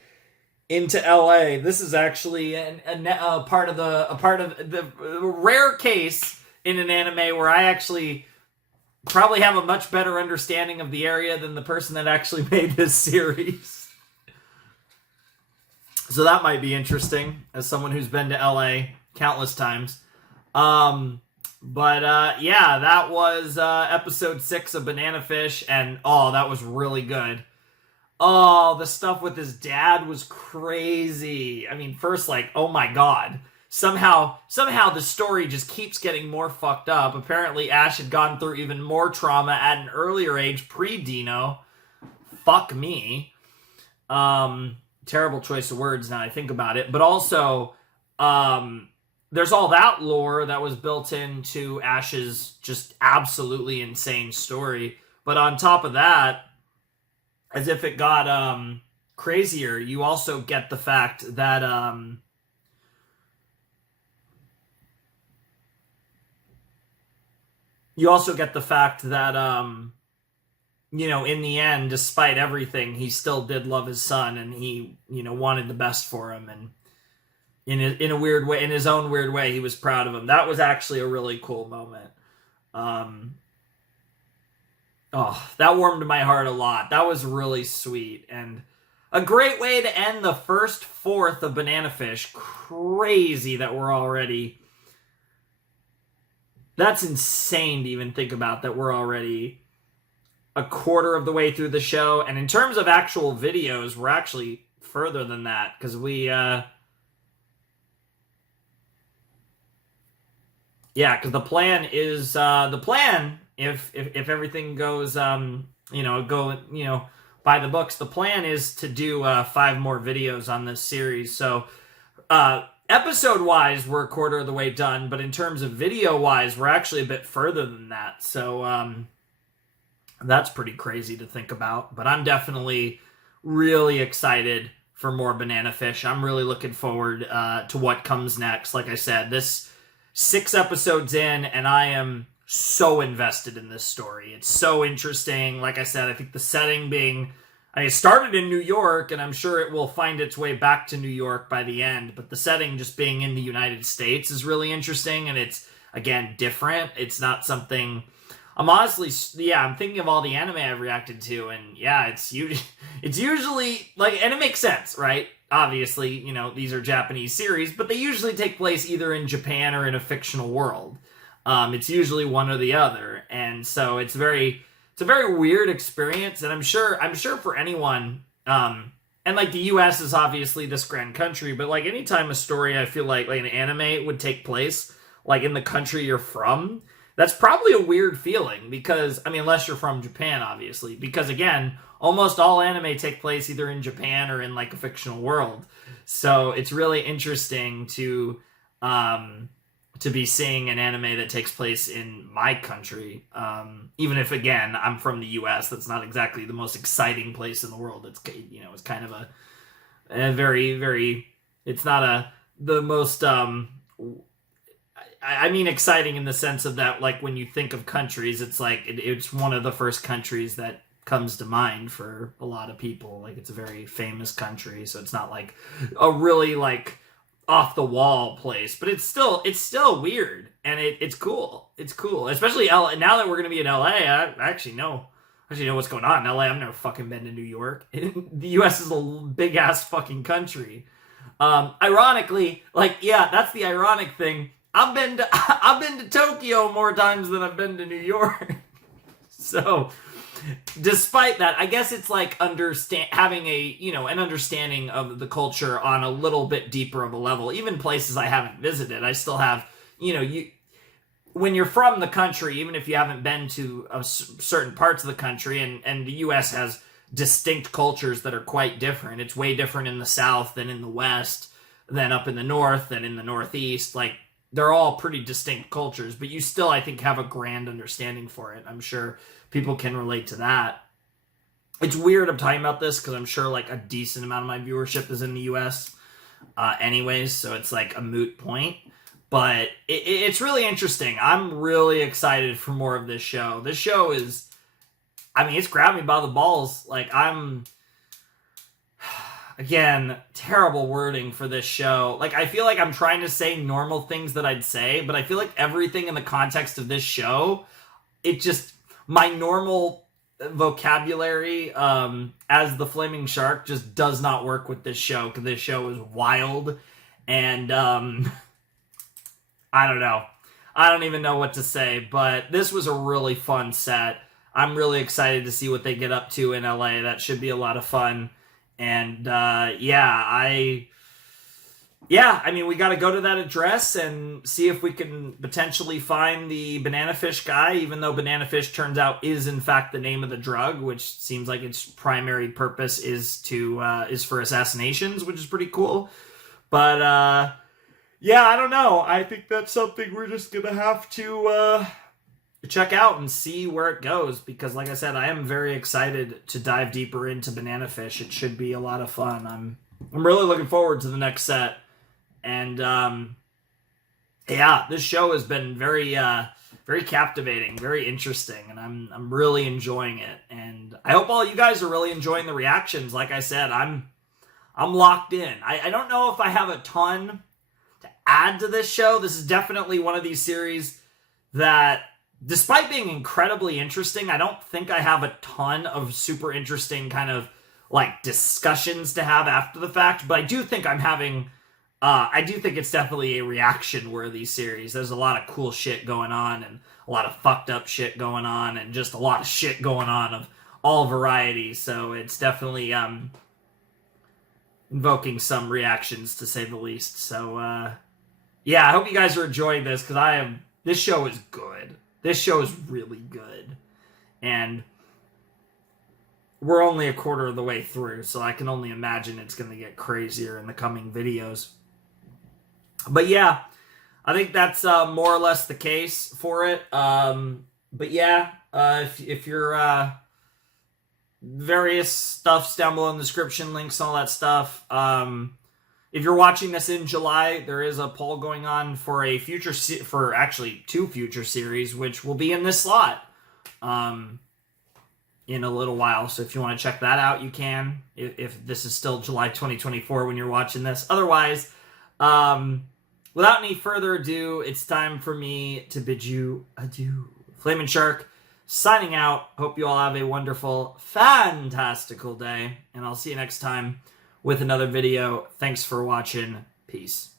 into LA. This is actually a part of the rare case in an anime where I actually probably have a much better understanding of the area than the person that actually made this series. So that might be interesting as someone who's been to LA countless times. But yeah, that was episode 6 of Banana Fish, and oh, that was really good. Oh, the stuff with his dad was crazy. I mean, first, like, oh my god. Somehow the story just keeps getting more fucked up. Apparently, Ash had gone through even more trauma at an earlier age, pre-Dino. Fuck me. Terrible choice of words now I think about it. But also, there's all that lore that was built into Ash's just absolutely insane story. But on top of that, as if it got crazier, you also get the fact that in the end, despite everything, he still did love his son, and he, wanted the best for him, and in a weird way, in his own weird way, he was proud of him. That was actually a really cool moment. That warmed my heart a lot. That was really sweet, and a great way to end the first fourth of Banana Fish. Crazy that we're already... That's insane to even think about, that we're already a quarter of the way through the show. And in terms of actual videos, we're actually further than that, because because the plan is if everything goes by the books, the plan is to do 5 more videos on this series. So episode wise, we're a quarter of the way done, but in terms of video wise, we're actually a bit further than that. So that's pretty crazy to think about. But I'm definitely really excited for more Banana Fish. I'm really looking forward to what comes next. Like I said, this 6 episodes in, and I am so invested in this story. It's so interesting. Like I said, I think the setting being... it started in New York, and I'm sure it will find its way back to New York by the end, but the setting just being in the United States is really interesting, and it's, again, different. It's not something... I'm thinking of all the anime I've reacted to, and it's usually, and it makes sense, right? Obviously, these are Japanese series, but they usually take place either in Japan or in a fictional world. It's usually one or the other, and so it's a very weird experience, and I'm sure for anyone, and the U.S. is obviously this grand country, but anytime a story, I feel like an anime would take place in the country you're from, that's probably a weird feeling, because unless you're from Japan, obviously, because again, almost all anime take place either in Japan or in a fictional world. So it's really interesting to be seeing an anime that takes place in my country. Even if, again, I'm from the U.S., that's not exactly the most exciting place in the world. It's, it's kind of a very, very, it's not the most, exciting in the sense of that, when you think of countries, it's it's one of the first countries that comes to mind for a lot of people. It's a very famous country, so it's not a really off the wall place, but it's still weird, and it's cool. It's cool, especially LA. Now that we're gonna be in LA, I actually know what's going on in LA. I've never fucking been to New York. The U.S. is a big ass fucking country. Ironically, that's the ironic thing. I've been to Tokyo more times than I've been to New York. So, despite that, I guess it's having an understanding of the culture on a little bit deeper of a level. Even places I haven't visited, I still have, when you're from the country, even if you haven't been to certain parts of the country, and the U.S. has distinct cultures that are quite different. It's way different in the South than in the West, than up in the North, than in the Northeast. They're all pretty distinct cultures, but you still, I think, have a grand understanding for it. I'm sure people can relate to that. It's weird I'm talking about this because I'm sure a decent amount of my viewership is in the U.S. Anyways, so it's a moot point. But it's really interesting. I'm really excited for more of this show. This show is, it's grabbed me by the balls. Again, terrible wording for this show. I feel like I'm trying to say normal things that I'd say, but I feel like everything in the context of this show, my normal vocabulary as the Flaming Shark just does not work with this show, because this show is wild, and I don't know. I don't even know what to say, but this was a really fun set. I'm really excited to see what they get up to in LA. That should be a lot of fun. And, we got to go to that address and see if we can potentially find the Banana Fish guy, even though Banana Fish turns out is in fact the name of the drug, which seems like its primary purpose is for assassinations, which is pretty cool. But, I don't know. I think that's something we're just going to have to, check out and see where it goes, because like I said, I am very excited to dive deeper into Banana Fish. It should be a lot of fun. I'm really looking forward to the next set, and this show has been very very captivating, very interesting, and I'm really enjoying it. And I hope all you guys are really enjoying the reactions. Like I said, I'm locked in. I don't know if I have a ton to add to this show. This is definitely one of these series that, despite being incredibly interesting, I don't think I have a ton of super interesting kind of like discussions to have after the fact, but I do think I'm having I do think it's definitely a reaction-worthy series. There's a lot of cool shit going on, and a lot of fucked up shit going on, and just a lot of shit going on of all varieties. So it's definitely invoking some reactions, to say the least. So yeah, I hope you guys are enjoying this, because this show is good. This show is really good, and we're only a quarter of the way through, so I can only imagine it's going to get crazier in the coming videos. But yeah, I think that's more or less the case for it. But yeah, if you're various stuffs down below in the description, links, all that stuff. If you're watching this in July, there is a poll going on for a future for actually 2 future series, which will be in this slot in a little while. So if you want to check that out, you can. If this is still July 2024 when you're watching this. Otherwise, without any further ado, it's time for me to bid you adieu. Flamin' Shark, signing out. Hope you all have a wonderful, fantastical day, and I'll see you next time with another video. Thanks for watching. Peace.